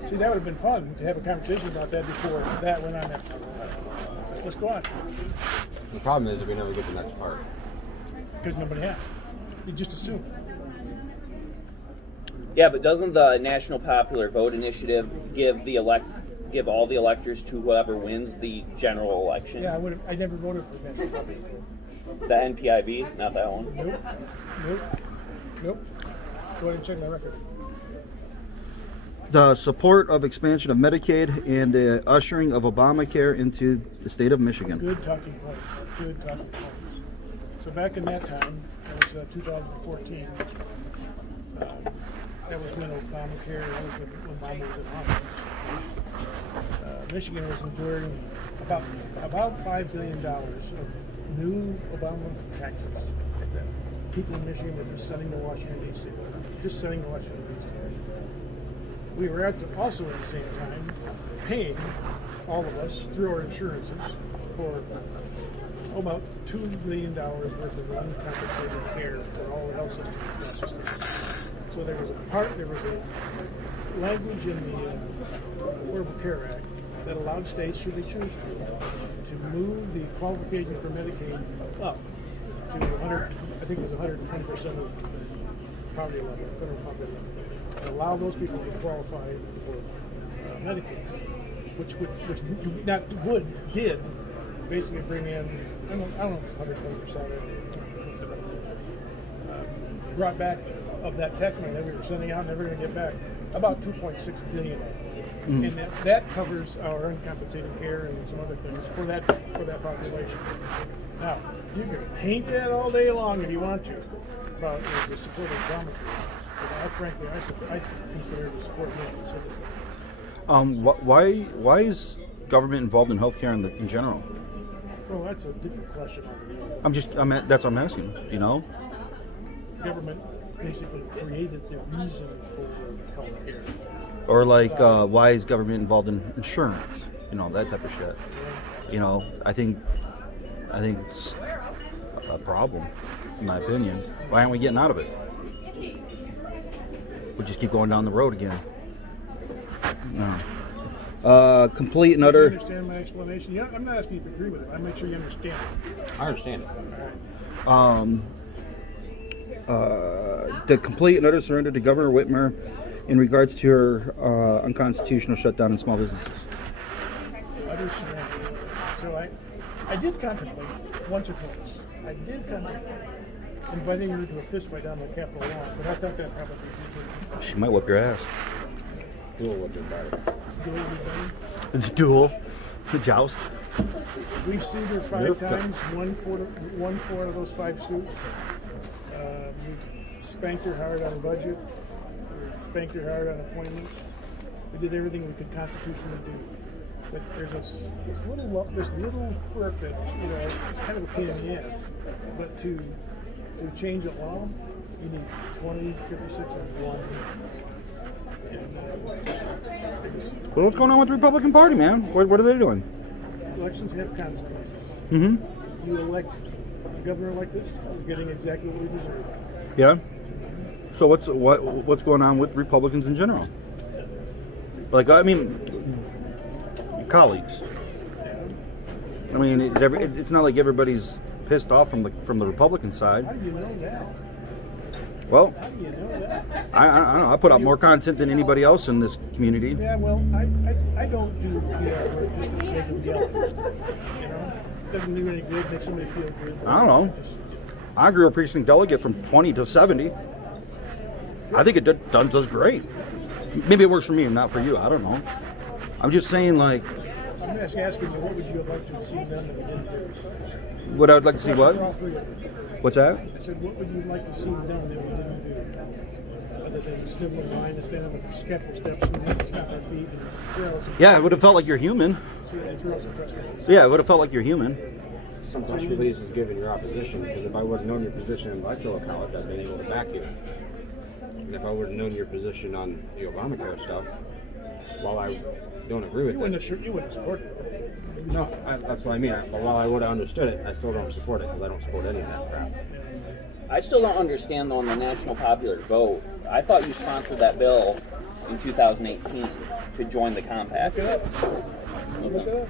See, that would have been fun to have a conversation about that before that went on there. Let's go on, The problem is that we never get the next part. because nobody asked. You just assume. Yeah, but doesn't the National Popular Vote Initiative give all the electors to whoever wins the general election? Yeah, I never voted for national public. The NPIB, not that one. Nope. Go ahead and check my record. The support of expansion of Medicaid and the ushering of Obamacare into the state of Michigan. Good talking points. So back in that time, that was 2014. That was when Obamacare, that was when Obama was in office. Michigan was enduring about $5 billion of new Obama taxes that people in Michigan were just sending to Washington, D.C. We were also at the same time paying, all of us, through our insurances, for about $2 million worth of uncompensated care for all the health systems across the state. So there was a language in the Affordable Care Act that allowed states, should they choose to move the qualification for Medicaid up to 100, I think it was 120% of poverty level, federal poverty level, and allow those people to qualify for Medicaid, did basically bring in, I don't know if 120% brought back of that tax money that we were sending out, never going to get back, about $2.6 billion. And that covers our uncompensated care and some other things for that population. Now, you can paint that all day long if you want to about the support of Obamacare, but I consider it a support of Michigan citizens. Why is government involved in healthcare in general? Well, that's a different question altogether. That's what I'm asking. You know, government basically created the reason for healthcare. Or like, why is government involved in insurance? You know, that type of shit. You know, I think it's a problem, in my opinion. Why aren't we getting out of it? We just keep going down the road again. No. Complete and utter. Do you understand my explanation? Yeah, I'm not asking you to agree with it. I make sure you understand it. I understand it. All right. The complete and utter surrender to Governor Whitmer in regards to her unconstitutional shutdown in small businesses. Utter surrender. So I did contemplate once or twice. I did contemplate inviting her to a fist fight down the Capitol lawn, but I thought that probably would be She might whip your ass. Duel would be better. It's duel. The joust. We sued her 5 times, won 4 of those 5 suits. We spanked her hard on budget. We spanked her hard on appointments. We did everything we could constitutionally do. But there's this little quirk that, you know, it's kind of a pain in the ass. But to change a law, you need 20, 56, and 1. Well, what's going on with the Republican Party, man? What are they doing? Elections have consequences. Mm-hmm. You elect a governor like this, you're getting exactly what we deserve. Yeah. So what's going on with Republicans in general? Like, I mean, colleagues. I mean, it's not like everybody's pissed off from the Republican side. How do you know that? Well, How do you know that? I don't know. I put out more content than anybody else in this community. Yeah, well, I don't do PR work just for the sake of yelling. You know, doesn't do any good. Make somebody feel good. I don't know. I grew a precinct delegate from 20 to 70. I think it does great. Maybe it works for me and not for you. I don't know. I'm just saying, like. I'm just asking you, what would you have liked to see done that we didn't do? What I would like to see what? For all 3 of you. What's that? I said, what would you like to see done that we didn't do? Other than stand in line and stand on the scaffold steps and snap our feet and throw some. Yeah, it would have felt like you're human. And throw some press releases. Yeah, it would have felt like you're human. Some press releases given your opposition, because if I would have known your position in electoral college, I'd been able to back you. And if I would have known your position on the Obamacare stuff, while I don't agree with You wouldn't have supported it. no, that's what I mean. While I would have understood it, I still don't support it because I don't support any of that crap. I still don't understand though on the national popular vote. I thought you sponsored that bill in 2018 to join the compact. Look it up. Look it up.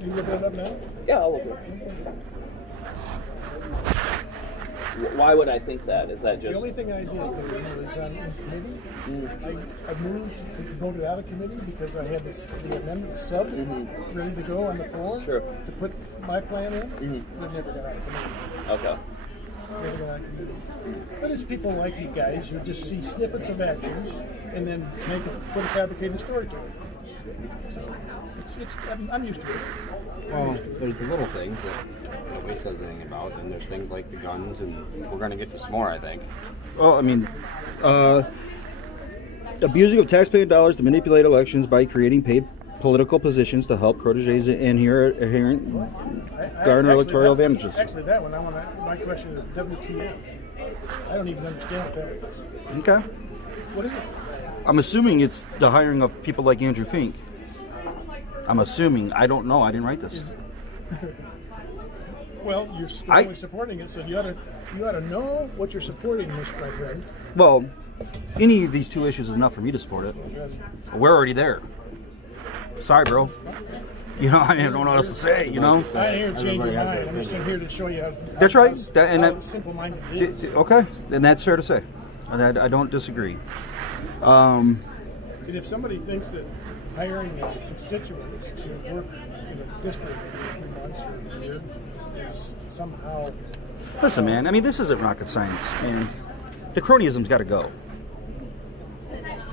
You look it up now? Yeah, I'll look it up. Why would I think that? Is that just... The only thing I did was on committee. I moved to vote it out of committee because I had the amendment sub ready to go on the floor to put my plan in. But never got out of committee. Okay. Never got out of committee. But it's people like you guys who just see snippets of actions and then put a fabricated story to it. So, I'm used to it. Well, there's the little things that nobody says anything about, and there's things like the guns, and we're going to get to some more, I think. Well, I mean, abusing of taxpayer dollars to manipulate elections by creating paid political positions to help proteges inherent garner electoral advantages. Actually, that one, my question is WTF. I don't even understand what that is. Okay. What is it? I'm assuming it's the hiring of people like Andrew Fink. I'm assuming. I don't know. I didn't write this. Well, you're strongly supporting it, so you ought to know what you're supporting, my friend. Well, any of these two issues is enough for me to support it. We're already there. Sorry, bro. You know, I don't know what else to say, you know? I ain't here to change your mind. I'm just here to show you how That's right. how simple-minded it is. Okay, and that's fair to say. And I don't disagree. And if somebody thinks that hiring constituents to work in a district for a few months or a year is somehow... Listen, man, I mean, this isn't rocket science, man. The cronyism's got to go.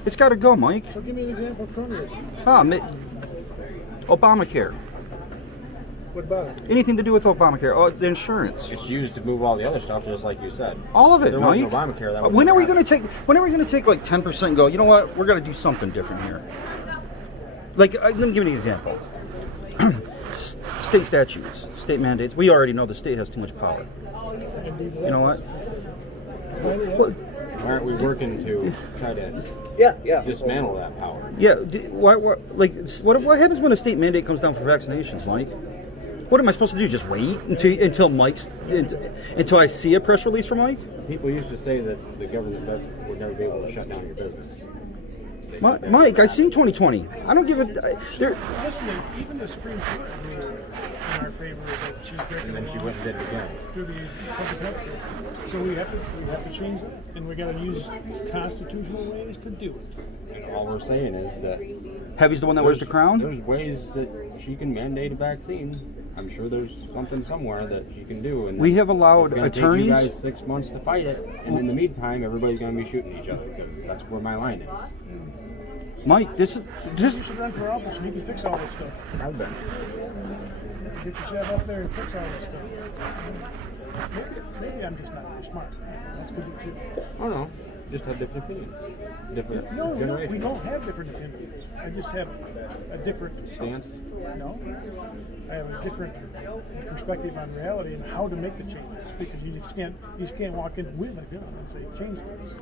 It's got to go, Mike. So give me an example of cronyism. Obamacare. What about it? Anything to do with Obamacare. Oh, the insurance. It's used to move all the other stuff, just like you said. All of it, If there wasn't Mike. Obamacare, that would When are we never going to take? When are we going to take like 10% and go? You know what? We're going to do something different here. Like, let me give you an example. State statutes, state mandates. We already know the state has too much power. You know what? Why aren't we working to try to dismantle that power? Yeah. What happens when a state mandate comes down for vaccinations, Mike? What am I supposed to do? Just wait until I see a press release from Mike? People used to say that the government would never be able to shut down your business. Mike, I seen 2020. I don't give a. Listen, even the Supreme Court ruled in our favor that she's breaking And then she went and did it again. through the public health care. So we have to change that, and we got to use constitutional ways to do it. And all we're saying is that Heavy's the one that wears the crown. there's ways that she can mandate a vaccine. I'm sure there's something somewhere that she can do. And We have allowed it's gonna attorneys. take you guys 6 months to fight it, and in the meantime, everybody's going to be shooting each other because that's where my line is. Mike, this is. You should run for office and you can fix all this stuff. I've been. Get yourself up there and fix all this stuff. Maybe I'm just not very smart. That's could be true. Oh no, just have different opinions, different No, generations. we don't have different opinions. I just have a different Stance. No, I have a different perspective on reality and how to make the changes because you just can't walk in with a gun and say change this.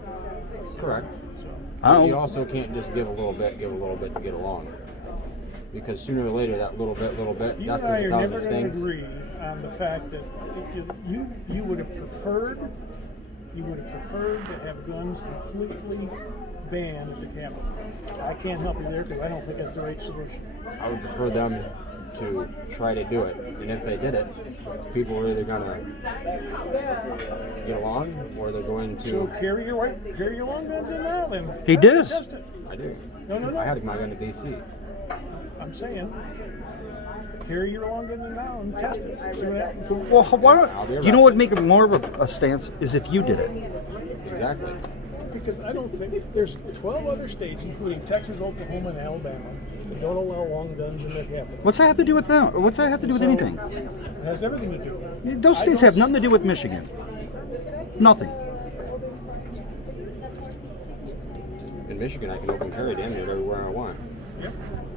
Correct. So I You don't. also can't just give a little bit to get along. Because sooner or later, that little bit, you that's and I are what never the going to things. agree on the fact that you would have preferred to have guns completely banned at the Capitol. I can't help you there because I don't think that's the right solution. I would prefer them to try to do it, and if they did it, people are either going to get along or they're going to. So carry your long guns in now, then. He does. Test it. I do. No. I had my gun to DC. I'm saying, carry your long gun in now and test it. See what happens. Well, why don't you know what would make it more of a stance is if you did it. Exactly. Because I don't think there's 12 other states, including Texas, Oklahoma, and Alabama, that don't allow long guns in their capital. What's that have to do with them? What's that have to do with anything? It has everything to do. Those states have nothing to do with Michigan. Nothing. In Michigan, I can open carry damn near everywhere I want. Yep.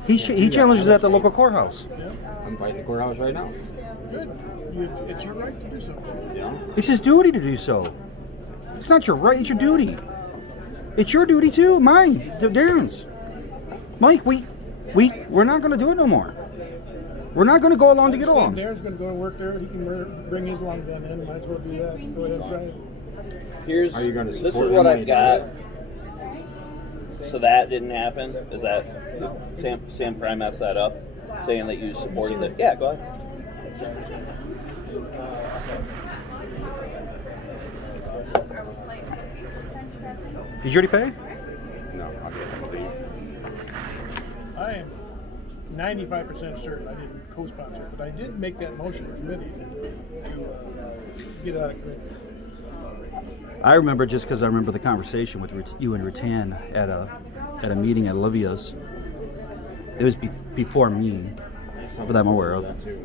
He challenges at the local courthouse. Yep. I'm fighting the courthouse right now. Good. It's your right to do so. Yeah. It's his duty to do so. It's not your right, it's your duty. It's your duty too, mine, Darren's. Mike, we're not going to do it no more. We're not going to go along to get along. Darren's going to go to work there. He can bring his long gun in. Might as well do that. Go ahead and try it. Here's Are you gonna this support is what him I've when he does got. So that didn't happen. Is that Sam Fry messed that up, saying that you supported the? Yeah, go ahead. Did you already pay? No, I'll get him to leave. I am 95% certain I didn't co-sponsor, but I did make that motion in committee to get out of committee. I remember just because I remember the conversation with you and Rattan at a meeting at Olivia's. It was before me, that I'm aware of. It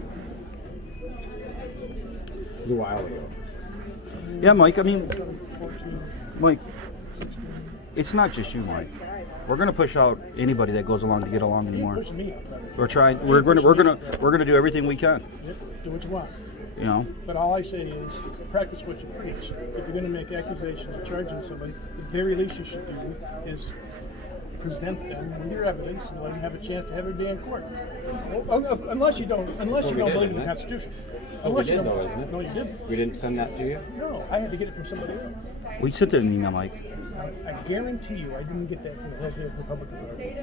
was a while ago. Yeah, Mike. I mean, Mike, it's not just you, Mike. We're gonna push out anybody that goes along to get along anymore. Pushing me out, brother. We're trying. We're gonna do everything we can. Yep, do what you want. You know. But all I say is practice what you preach. If you're going to make accusations or charging somebody, the very least you should do is present them with your evidence and let them have a chance to have their day in court. Unless you don't believe in the Constitution. Unless you don't. Isn't it? No, you didn't. We didn't send that to you? No, I had to get it from somebody else. We sent it an email, Mike. I guarantee you, I didn't get that from the Hillsdale Republican Party.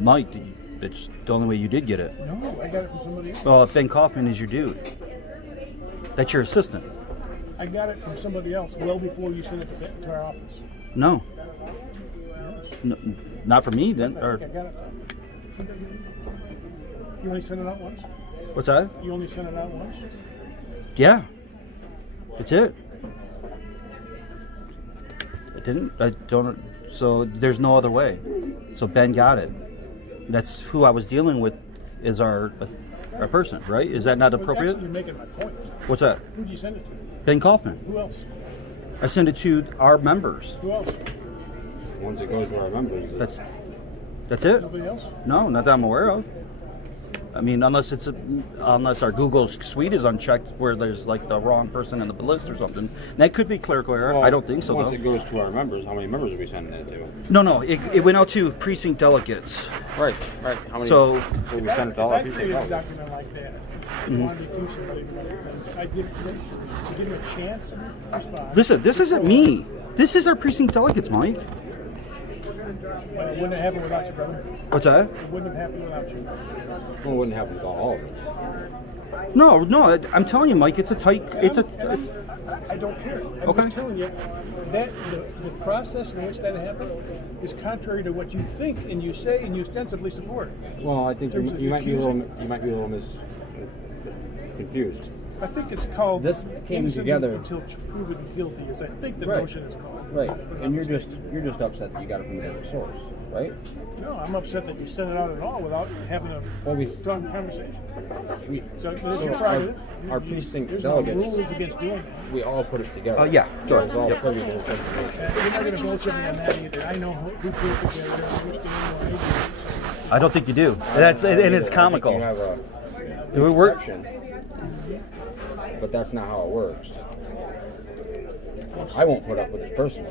Mike, that's the only way you did get it. No, I got it from somebody else. Well, if Ben Kaufman is your dude, that's your assistant. I got it from somebody else well before you sent it to our office. No, Yes. not for me then. I Or think I got it from. You only sent it out once? what's that? You only sent it out once? Yeah, that's it. I didn't. I don't. So there's no other way. So Ben got it. That's who I was dealing with. Is our person, right? Is that not Well, appropriate? actually, you're making my point. What's that? Who'd you send it to? Ben Kaufman. Who else? I sent it to our members. Who else? Once it goes to our members. That's it. Nobody else? No, not that I'm aware of. I mean, unless our Google suite is unchecked where there's like the wrong person in the list or something. That could be clerical error. Well, I don't think so, Once though. it goes to our members, how many members are we sending it to? No, it went out to precinct delegates. Right. How many? So- we send it to all if our I people. created a document like that, you wanted to do somebody like that, I'd give it to them first. To give them a chance to respond. Listen, this isn't me. This is our precinct delegates, Mike. But it wouldn't have happened without you, brother. What's that? It wouldn't have happened without you. Well, it wouldn't happen with all of it. No, I'm telling you, Mike. It's a tight. I don't care. I'm Okay. just telling you that the process in which that happened is contrary to what you think and you say and you ostensibly support. Well, I think There's you might be a little accusing. confused. I think it's called This came innocent together- until proven guilty. Is I think the Right. motion is called. Right, If I'm not and you're mistaken. just upset that you got it from a different source, right? No, I'm upset that you sent it out at all without having a Well, we- strong conversation. We, So it's so your prerogative. our precinct There's delegates, no rules against doing that. we all put it together. Yeah, go It was all ahead. privy to this information. You're not going to bullshit me on that either. I know who put it together. I understand why I do it. I don't think you do. That's and it's comical. You have a We're- perception, but that's not how it works. I won't put up with it personally.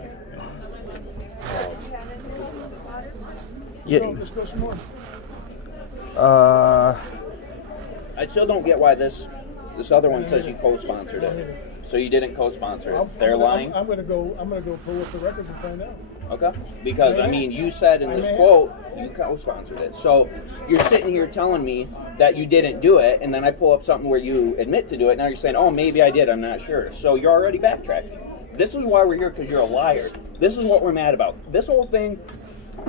Yeah. Let's go some more. I still don't get why this other one says you co-sponsored it. So you didn't co-sponsor it. They're lying. I'm gonna go pull up the records and find out. Okay. Because I mean, you said in this quote you co-sponsored it. So you're sitting here telling me that you didn't do it, and then I pull up something where you admit to do it. Now you're saying, "Oh, maybe I did. I'm not sure." So you're already backtracking. This is why we're here, because you're a liar. This is what we're mad about. This whole thing.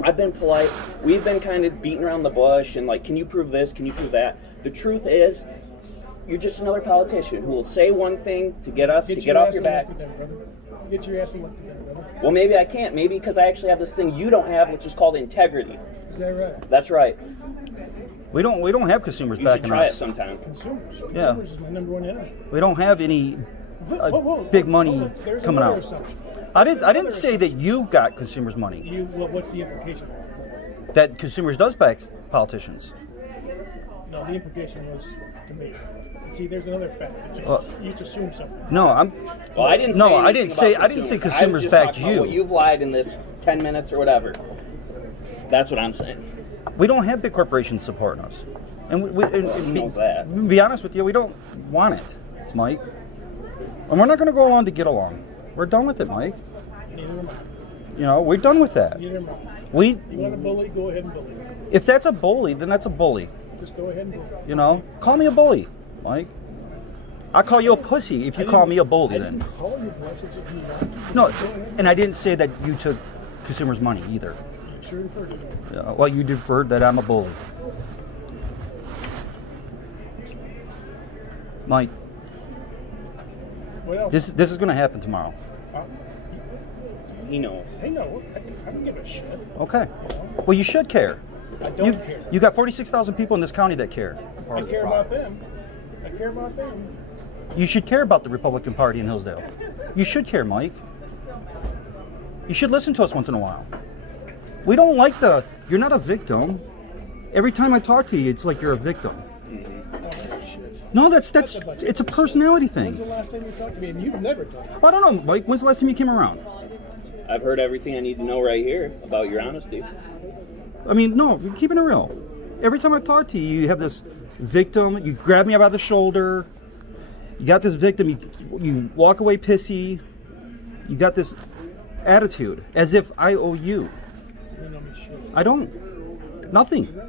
I've been polite. We've been kind of beating around the bush and like, can you prove this? Can you prove that? The truth is, you're just another politician who will say one thing to get us to get off your back. Get your ass elected then, brother. Well, maybe I can't. Maybe because I actually have this thing you don't have, which is called integrity. Is that right? That's right. We don't have consumers You should backing try it us. sometime. Consumers. Yeah. Consumers is my number one enemy. We don't have any Whoa, big money hold on. There's coming another out. assumption. I didn't say that you got consumers' money. What's the implication? That consumers does back politicians. No, the implication was to me. See, there's another fact that you just assume something. No, Well, I didn't. No, say I didn't anything say- about I didn't say I was consumers just backed talking about you. what you've lied in this 10 minutes or whatever. That's what I'm saying. we don't have big corporations supporting us, and Who knows that? To be honest with you, we don't want it, Mike. And we're not going to go along to get along. We're done with it, Mike. Neither am I. You know, we're done with that. Neither am I. We, You want to bully? Go ahead and bully. if that's a bully, then that's a bully. Just go ahead and bully. You know, call me a bully, Mike. I'll call you a pussy if you call me a bully. I Then didn't call you blessings if you want to. no, Go ahead. and I didn't say that you took consumers' money either. You sure referred to it. Well, you deferred that I'm a bully, Mike. What else? This is going to happen tomorrow. He knows. Hey, no, I don't give a shit. Okay. Well, you should care. I don't care. You got 46,000 people in this county that care. I care about them. I care about them. You should care about the Republican Party in Hillsdale. You should care, Mike. You should listen to us once in a while. We don't like you're not a victim. Every time I talk to you, it's like you're a victim. Oh, shit. No, it's a personality When's thing. the last time you talked to me? And you've never talked to me. I don't know, Mike. When's the last time you came around? I've heard everything I need to know right here about your honesty. I mean, no, we're keeping it real. Every time I talk to you, you have this victim. You grab me by the shoulder. You got this victim. You walk away pissy. You got this attitude as if I owe you. You know me shit. I don't. Nothing.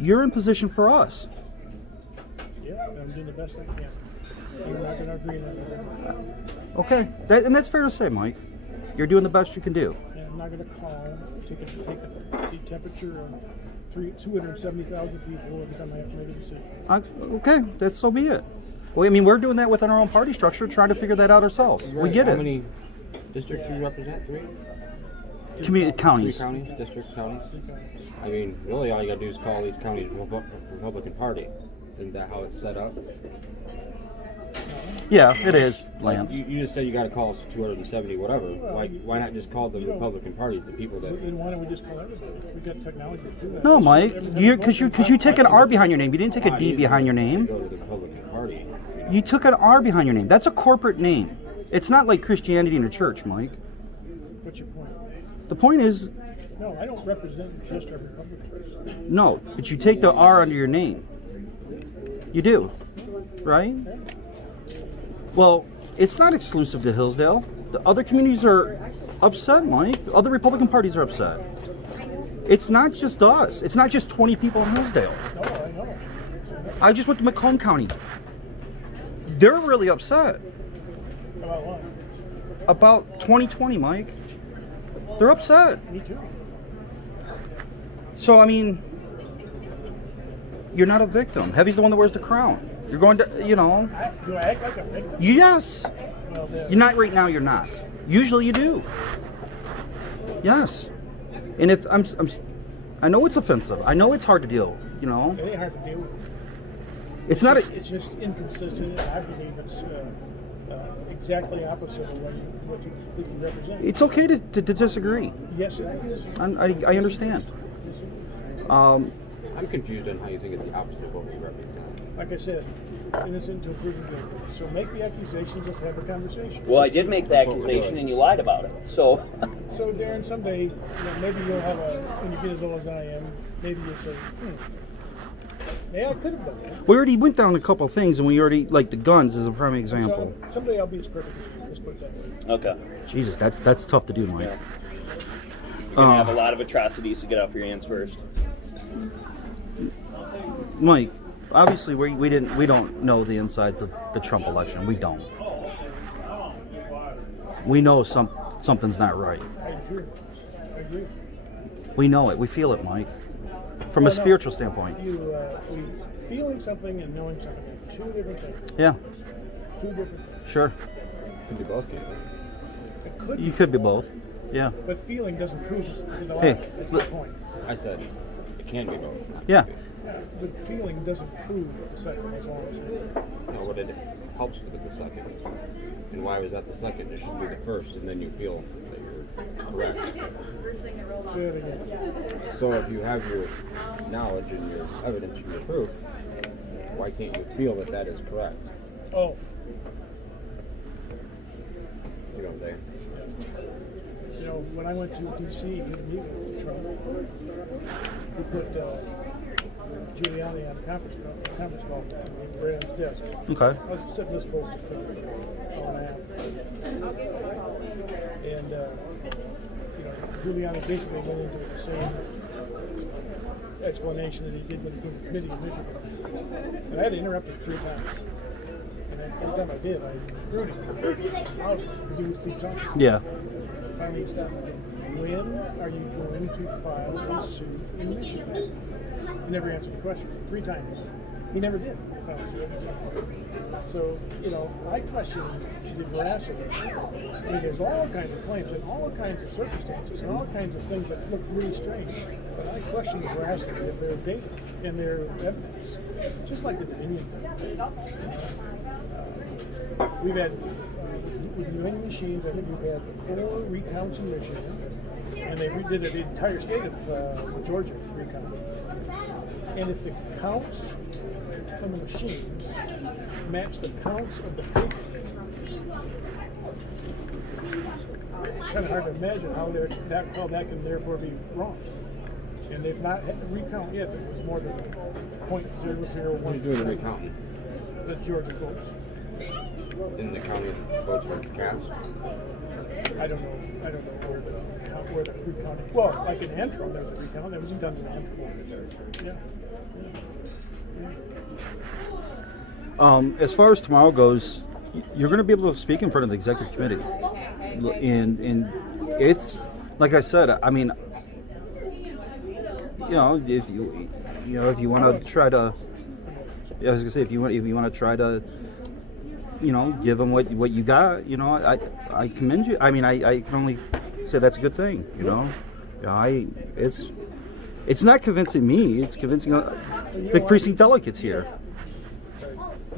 You're in position for us. Yeah, I'm doing the best I can. I'm not going to agree on that. Okay, and that's fair to say, Mike. You're doing the best you can do. And I'm not going to call, take the temperature of 270,000 people every time I have to make a decision. Okay, that's so be it. Well, I mean, we're doing that within our own party structure, trying to figure that out ourselves. We get How it. many districts do you represent? Three? Community Three counties. counties? Districts, counties? I mean, really all you gotta do is call these counties Republican Party. Isn't that how it's set up? Yeah, it is, Lance. You just said you gotta call 270 whatever. Why not just call the Republican parties, the people that... Then why don't we just call everybody? We've got technology to do that. No, It's Mike, just because you took an R behind your name. You didn't take a D behind your name. Go to the Republican Party. You took an R behind your name. That's a corporate name. It's not like Christianity in a church, Mike. What's your point? The point is, No, I don't represent just our Republicans. no, but you take the R under your name. You do, right? Well, it's not exclusive to Hillsdale. The other communities are upset, Mike. Other Republican parties are upset. It's not just us. It's not just 20 people in Hillsdale. No, I know. I just went to Macomb County. They're really upset About what? about 2020, Mike. They're upset. Me too. So, I mean, you're not a victim. Heavy's the one that wears the crown. You're going to, Do I act like a victim? yes. Well, then, You're not right now, you're not. Usually you do. Yes. And if I know it's offensive. I know it's hard to deal, it ain't hard to deal with. It's not It's just inconsistent, and I believe it's exactly opposite of what you think you represent. it's okay to disagree. Yes, it is. I understand. I'm confused on how you think it's the opposite of what we represent. Like I said, innocent until proven guilty. So make the accusations, let's have a conversation. Well, I did make the accusation and you lied about it. So, So Darren, someday, maybe you'll have when you get as old as I am, maybe you'll say, yeah, I could have done that. We already went down a couple of things, and we already, like the guns is a prime example. So someday I'll be as perfect as you. Let's put it that way. okay. Jesus, that's tough to do, Mike. Yeah. You're going to have a lot of atrocities to get off your hands first. Mike, obviously we don't know the insides of the Trump election. We don't. We know something's not right. I agree. We know it. We feel it, Mike. From a spiritual standpoint. Feeling something and knowing something are two different things. Yeah, Two different things. sure. Could be both, can't It could You could be both. Yeah. But feeling doesn't prove this. Hey, That's my point. I said it can be both. Yeah. But feeling doesn't prove the second. That's all I'm saying. No, what it helps with the second. And why was that the second? It should be the first, and then you feel that you're correct. Say it again. So if you have your knowledge and your evidence and your proof, why can't you feel that that is correct? Oh, You know what I'm saying? when I went to D.C. to meet with Trump, we put Giuliani on a conference call right on his desk. Okay. I was sitting this close to Trump for an hour and a half. And, Giuliani basically went into the same explanation that he did when he came to committee in Michigan. And I had to interrupt him 3 times. And every time I did, I rooted him out because he would keep talking. Yeah. Finally, he stopped. When are you going to file a suit in Michigan? He never answered the question. 3 times. He never did. So, I question the veracity. I mean, there's all kinds of claims and all kinds of circumstances and all kinds of things that look really strange. But I question the veracity of their data and their evidence, just like the Dominion thing. We've had, with New England machines, I think we've had 4 recounts in Michigan, and they redid the entire state of Georgia recount. And if the counts from the machines match the counts of the paper, kind of hard to imagine how that can therefore be wrong. And they've not had to recount yet. It was more than 0.001%. What are you doing to recounting? The Georgia votes. In the county votes were cast? I don't know where the recounting. Well, like in Antrim, there was a recount. That wasn't done in Antrim. Yeah. As far as tomorrow goes, you're going to be able to speak in front of the executive committee, and it's like I said. I mean, if you want to try to, I was going to say if you want to try to, give them what you got. I commend you. I mean, I can only say that's a good thing. It's not convincing me. It's convincing the precinct delegates here.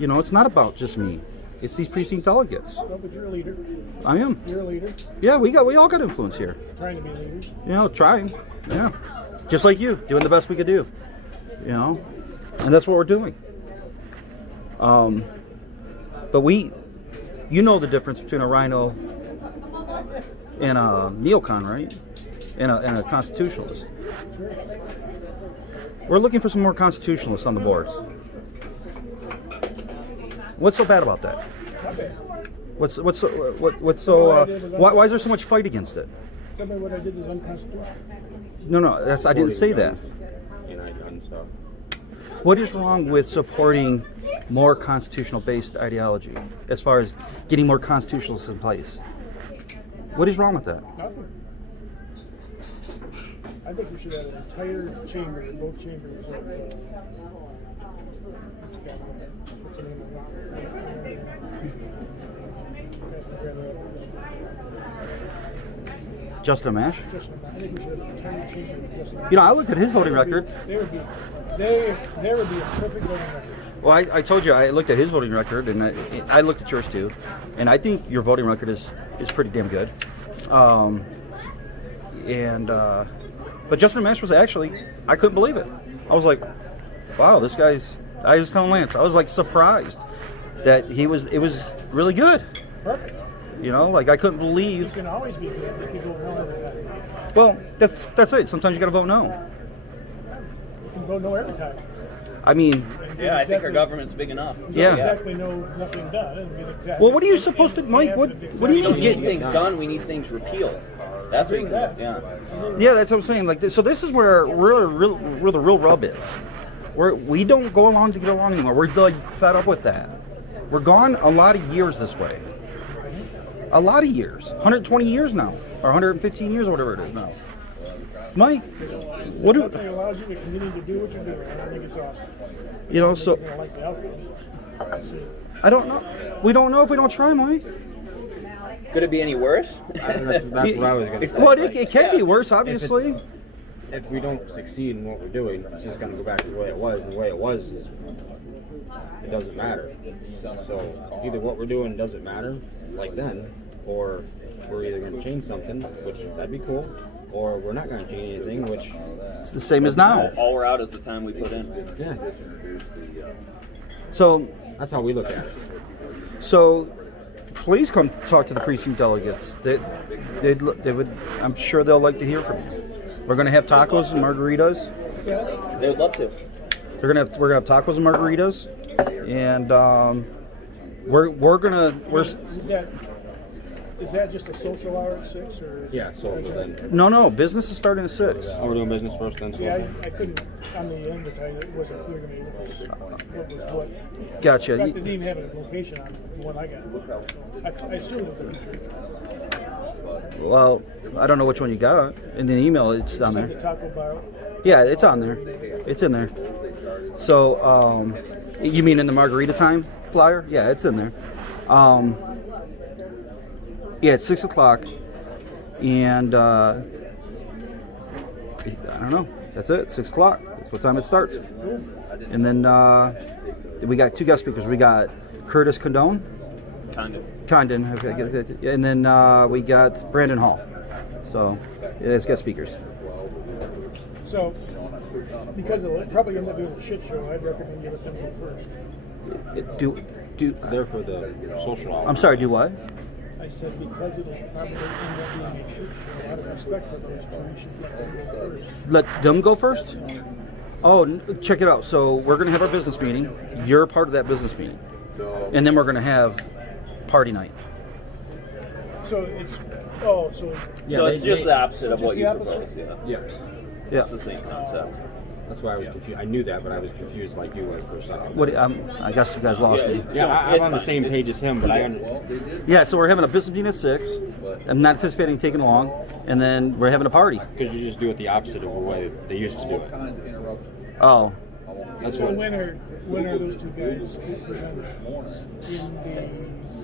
It's not about just me. It's these precinct delegates. No, but you're a leader. I am. You're a leader. Yeah, we all got influence here. Trying to be leaders. Trying. Yeah. Just like you, doing the best we could do. And that's what we're doing. But you know the difference between a rhino and a neocon, right? And a constitutionalist. Sure. We're looking for some more constitutionalists on the boards. What's so bad about that? Not bad. What's so? Why is there so much fight against it? Tell me what I did is unconstitutional. No, I didn't say that. And I done stuff. What is wrong with supporting more constitutional-based ideology as far as getting more constitutionalists in place? What is wrong with that? Nothing. I think we should have an entire chamber, both chambers of, what's the name of Justin Amash? I think we should have an entire chamber of Justin. I looked at his voting record. There would be a perfect voting record. Well, I told you I looked at his voting record, and I looked at yours too, and I think your voting record is pretty damn good. But Justin Amash was actually, I couldn't believe it. I was like, wow, this guy's. I was telling Lance, I was like surprised that it was really good. Perfect. I couldn't believe. You can always be good if you vote no every time. Well, that's it. Sometimes you got to vote no. You can vote no every time. I mean, Yeah, I think our government's big enough. Yeah. Exactly, nothing done. Exactly. well, what are you supposed to, Mike? What do We you don't mean need get? things done, we need things repealed. That's what you can do. Yeah. Yeah, that's what I'm saying. Like, so this is where where the real rub is. We don't go along to get along anymore. We're like fed up with that. We're gone a lot of years this way. A lot of years. 120 years now, or 115 years, or whatever it is now. Mike, what do? Nothing allows you to continue to do what you're doing. I think it's awesome. So You're gonna like the outcome. See. I don't know. We don't know if we don't try, Mike. Could it be any worse? I think that's what I was going to say. Well, it can be worse, obviously. If we don't succeed in what we're doing, it's just going to go back to the way it was. And the way it was is it doesn't matter. So either what we're doing doesn't matter, like then, or we're either going to change something, which that'd be cool, or we're not going to change anything, which It's the same as now. All we're out is the time we put in. yeah, So that's how we look at it. Please come talk to the precinct delegates. They would. I'm sure they'll like to hear from you. We're gonna have tacos and margaritas. They would love to. We're gonna have tacos and margaritas, and Is that just a social hour at 6 or? Yeah, so then no, business is starting at 6. we're doing business first, then. See, I couldn't on the end of it. It wasn't clear to me what was what. Gotcha. In fact, it didn't even have a location on the one I got. I assumed it was a church. Well, I don't know which one you got. In the email, it's on Send there. the Taco Bar. Yeah, it's on there. It's in there. So, You mean in the Margarita Time flyer? Yeah, it's in there. Yeah, it's 6 o'clock, and I don't know. That's it. 6 o'clock. That's what time it starts. And then we got 2 guest speakers. We got Curtis Condon, and then we got Brandon Hall. So as guest speakers. So, because it'll probably end up being a shit show, I'd recommend you let them go first. They're for the social hour. I'm sorry. Do what? I said because it'll probably end up being a shit show. Out of respect for those two, you should let them go first. Let them go first? Oh, check it out. So we're going to have our business meeting. You're part of that business meeting. And then we're going to have party night. So it's, So it's just the opposite of what you proposed. Yes. Yeah. It's the same concept. That's why I was confused. I knew that, but I was confused like you were first off. What? I guess you guys lost me. Yeah, I'm on the same page as him, but I understand. Yeah, so we're having a business meeting at 6. I'm not anticipating taking long. And then we're having a party. Because you just do it the opposite of the way they used to do it. Oh. That's so what. when are those two guys presented?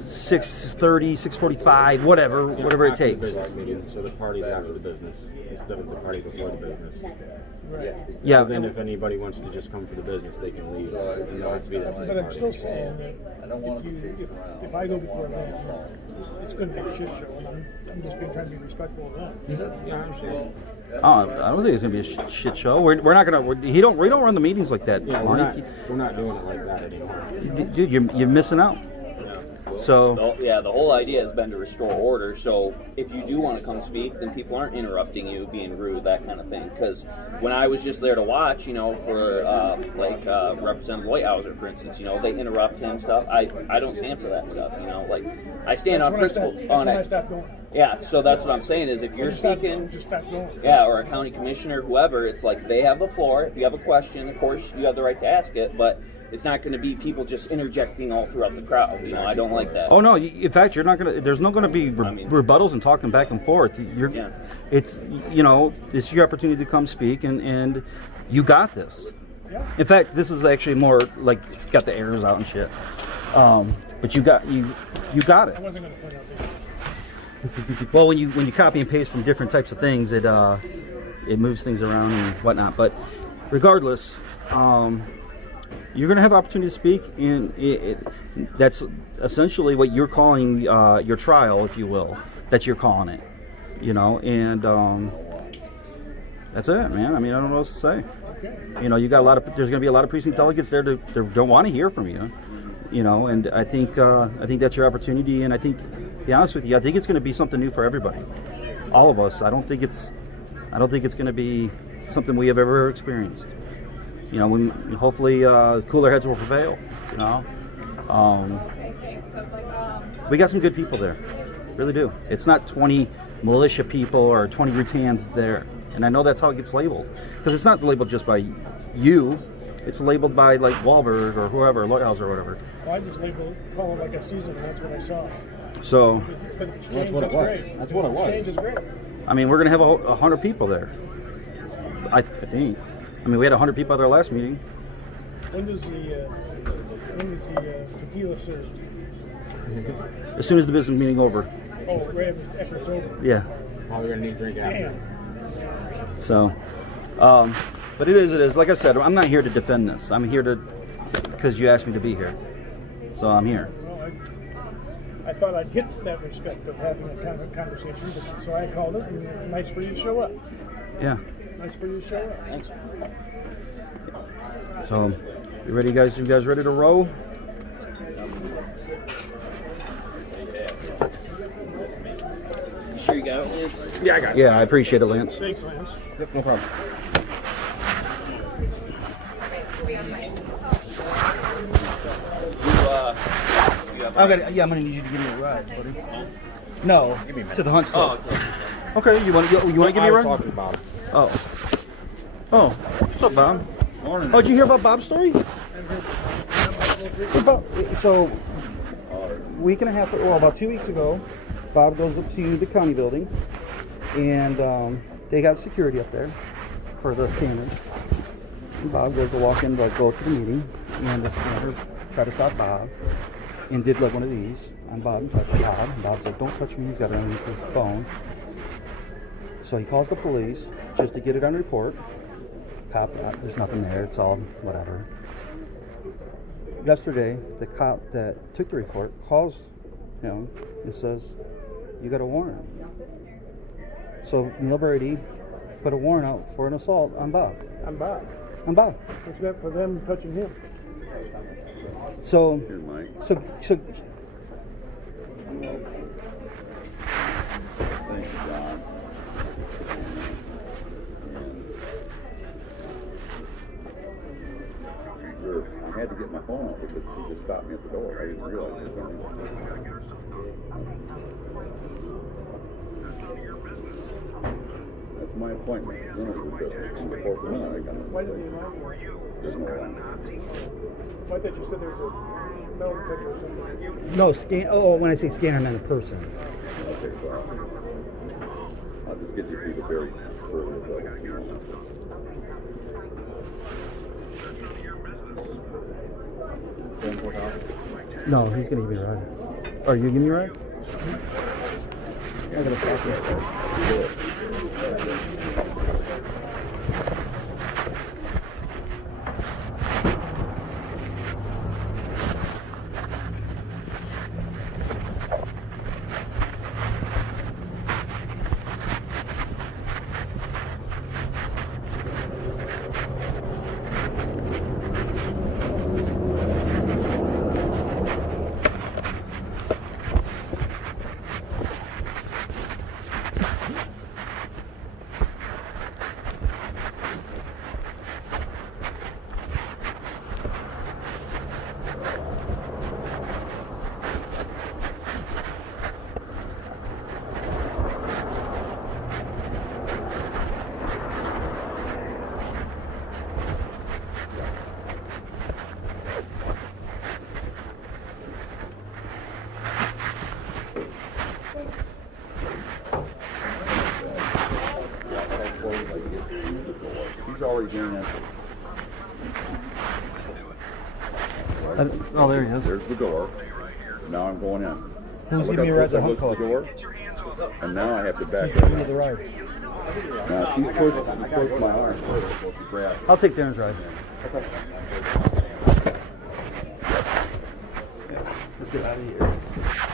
6:30, 6:45, whatever it After the takes. business meeting, so the party's after the business instead of the party before the business. Right. Yeah. Then if anybody wants to just come for the business, they can leave. And they'll have to be there for the But I'm party. still saying that if I go before them, it's going to be a shit show, and I'm just trying to be respectful of them. Yeah, I understand. I don't think it's gonna be a shit show. We're not gonna. We don't run the meetings like that. Yeah, Mike. we're not doing it like that anymore. Dude, you're missing out. So The whole idea has been to restore order. So if you do want to come speak, then people aren't interrupting you, being rude, that kind of thing. Because when I was just there to watch, for Representative Whitehauser, for instance, they interrupt him and stuff. I don't stand for that stuff. I stand on principle on I it. stopped going. Yeah, so that's what I'm saying is if you're speaking, Just stop going. yeah, or a county commissioner, whoever, it's like they have the floor. If you have a question, of course, you have the right to ask it, but it's not going to be people just interjecting all throughout the crowd. I don't like that. Oh no! In fact, you're not gonna. There's not going to be rebuttals and talking back and forth. It's it's your opportunity to come speak, and you got this. Yeah. In fact, this is actually more like got the errors out and shit. But you got it. I wasn't going to point out the errors. Well, when you copy and paste from different types of things, it moves things around and whatnot. But regardless, you're going to have opportunity to speak, and that's essentially what you're calling your trial, if you will. That you're calling it, and that's it, man. I mean, I don't know what else to say. Okay. You got there's going to be a lot of precinct delegates there that don't want to hear from you. And I think that's your opportunity, and I think, to be honest with you, I think it's going to be something new for everybody, all of us. I don't think it's going to be something we have ever experienced. Hopefully cooler heads will prevail. We got some good people there, really do. It's not 20 militia people or 20 Rutans there, and I know that's how it gets labeled, because it's not labeled just by you. It's labeled by like Wahlberg or whoever, Lighthouse or whatever. Well, I just call it like a season, and that's what I saw. So, But if it's That's changed, what it that's was. great. That's what it If it's was. changed, it's great. I mean, we're going to have 100 people there. I think. I mean, we had 100 people at our last meeting. When does the tequila served? As soon as the business meeting over. Oh, right after it's over. Yeah. Probably gonna need a drink after. Damn. So, but it is. Like I said, I'm not here to defend this. I'm here because you asked me to be here. So I'm here. Well, I thought I'd get that respect of having a kind of conversation, so I called it, and nice for you to show up. Yeah. Nice for you to show up. Thanks. So, you ready, guys? You guys ready to roll? You sure you got it, Lance? Yeah, I got it. Yeah, I appreciate it, Lance. Thanks, Lance. Yep, no problem. I'm gonna need you to give me a ride, buddy. No, Give me a minute. to the hunt store. Oh, okay. Okay, you want to give me a I was ride? talking about it. Oh, what's up, Bob? Morning. Oh, did you hear about Bob's story? So, week and a half, about 2 weeks ago, Bob goes up to the county building, and they got security up there for the cameras. And Bob goes to walk in, go to the meeting, and the scanner tried to stop Bob and did like one of these on Bob and touched Bob. And Bob's like, don't touch me, he's got it on his phone. So he calls the police just to get it on report. Cop, there's nothing there, it's all whatever. Yesterday, the cop that took the report calls him and says, you got a warrant. So Neil Brady put a warrant out for an assault on Bob. I'm Bob. On Bob. It's meant for them touching him. So, Here's Mike. so Thanks, John. Sure. I had to get my phone out because she just stopped me at the door. I didn't realize it. That's my appointment. Before the minute I got Why did they allow you? There's no line. I thought you said there's a metal detector or something. no scan. Oh, when I say scanner, I meant a person. Okay, so I'll just get you through the very further. No, he's gonna give me a ride. Are you giving me a ride? I gotta stop this. He's already doing that. Oh, there he is. There's the door. Now I'm going in. Who's Look giving me a up ride to close, I look Hunt at the door, and now I have to back Give me right the up. ride. Now she pushed my arm. So she grabbed. I'll take Darren's ride. Let's get out of here.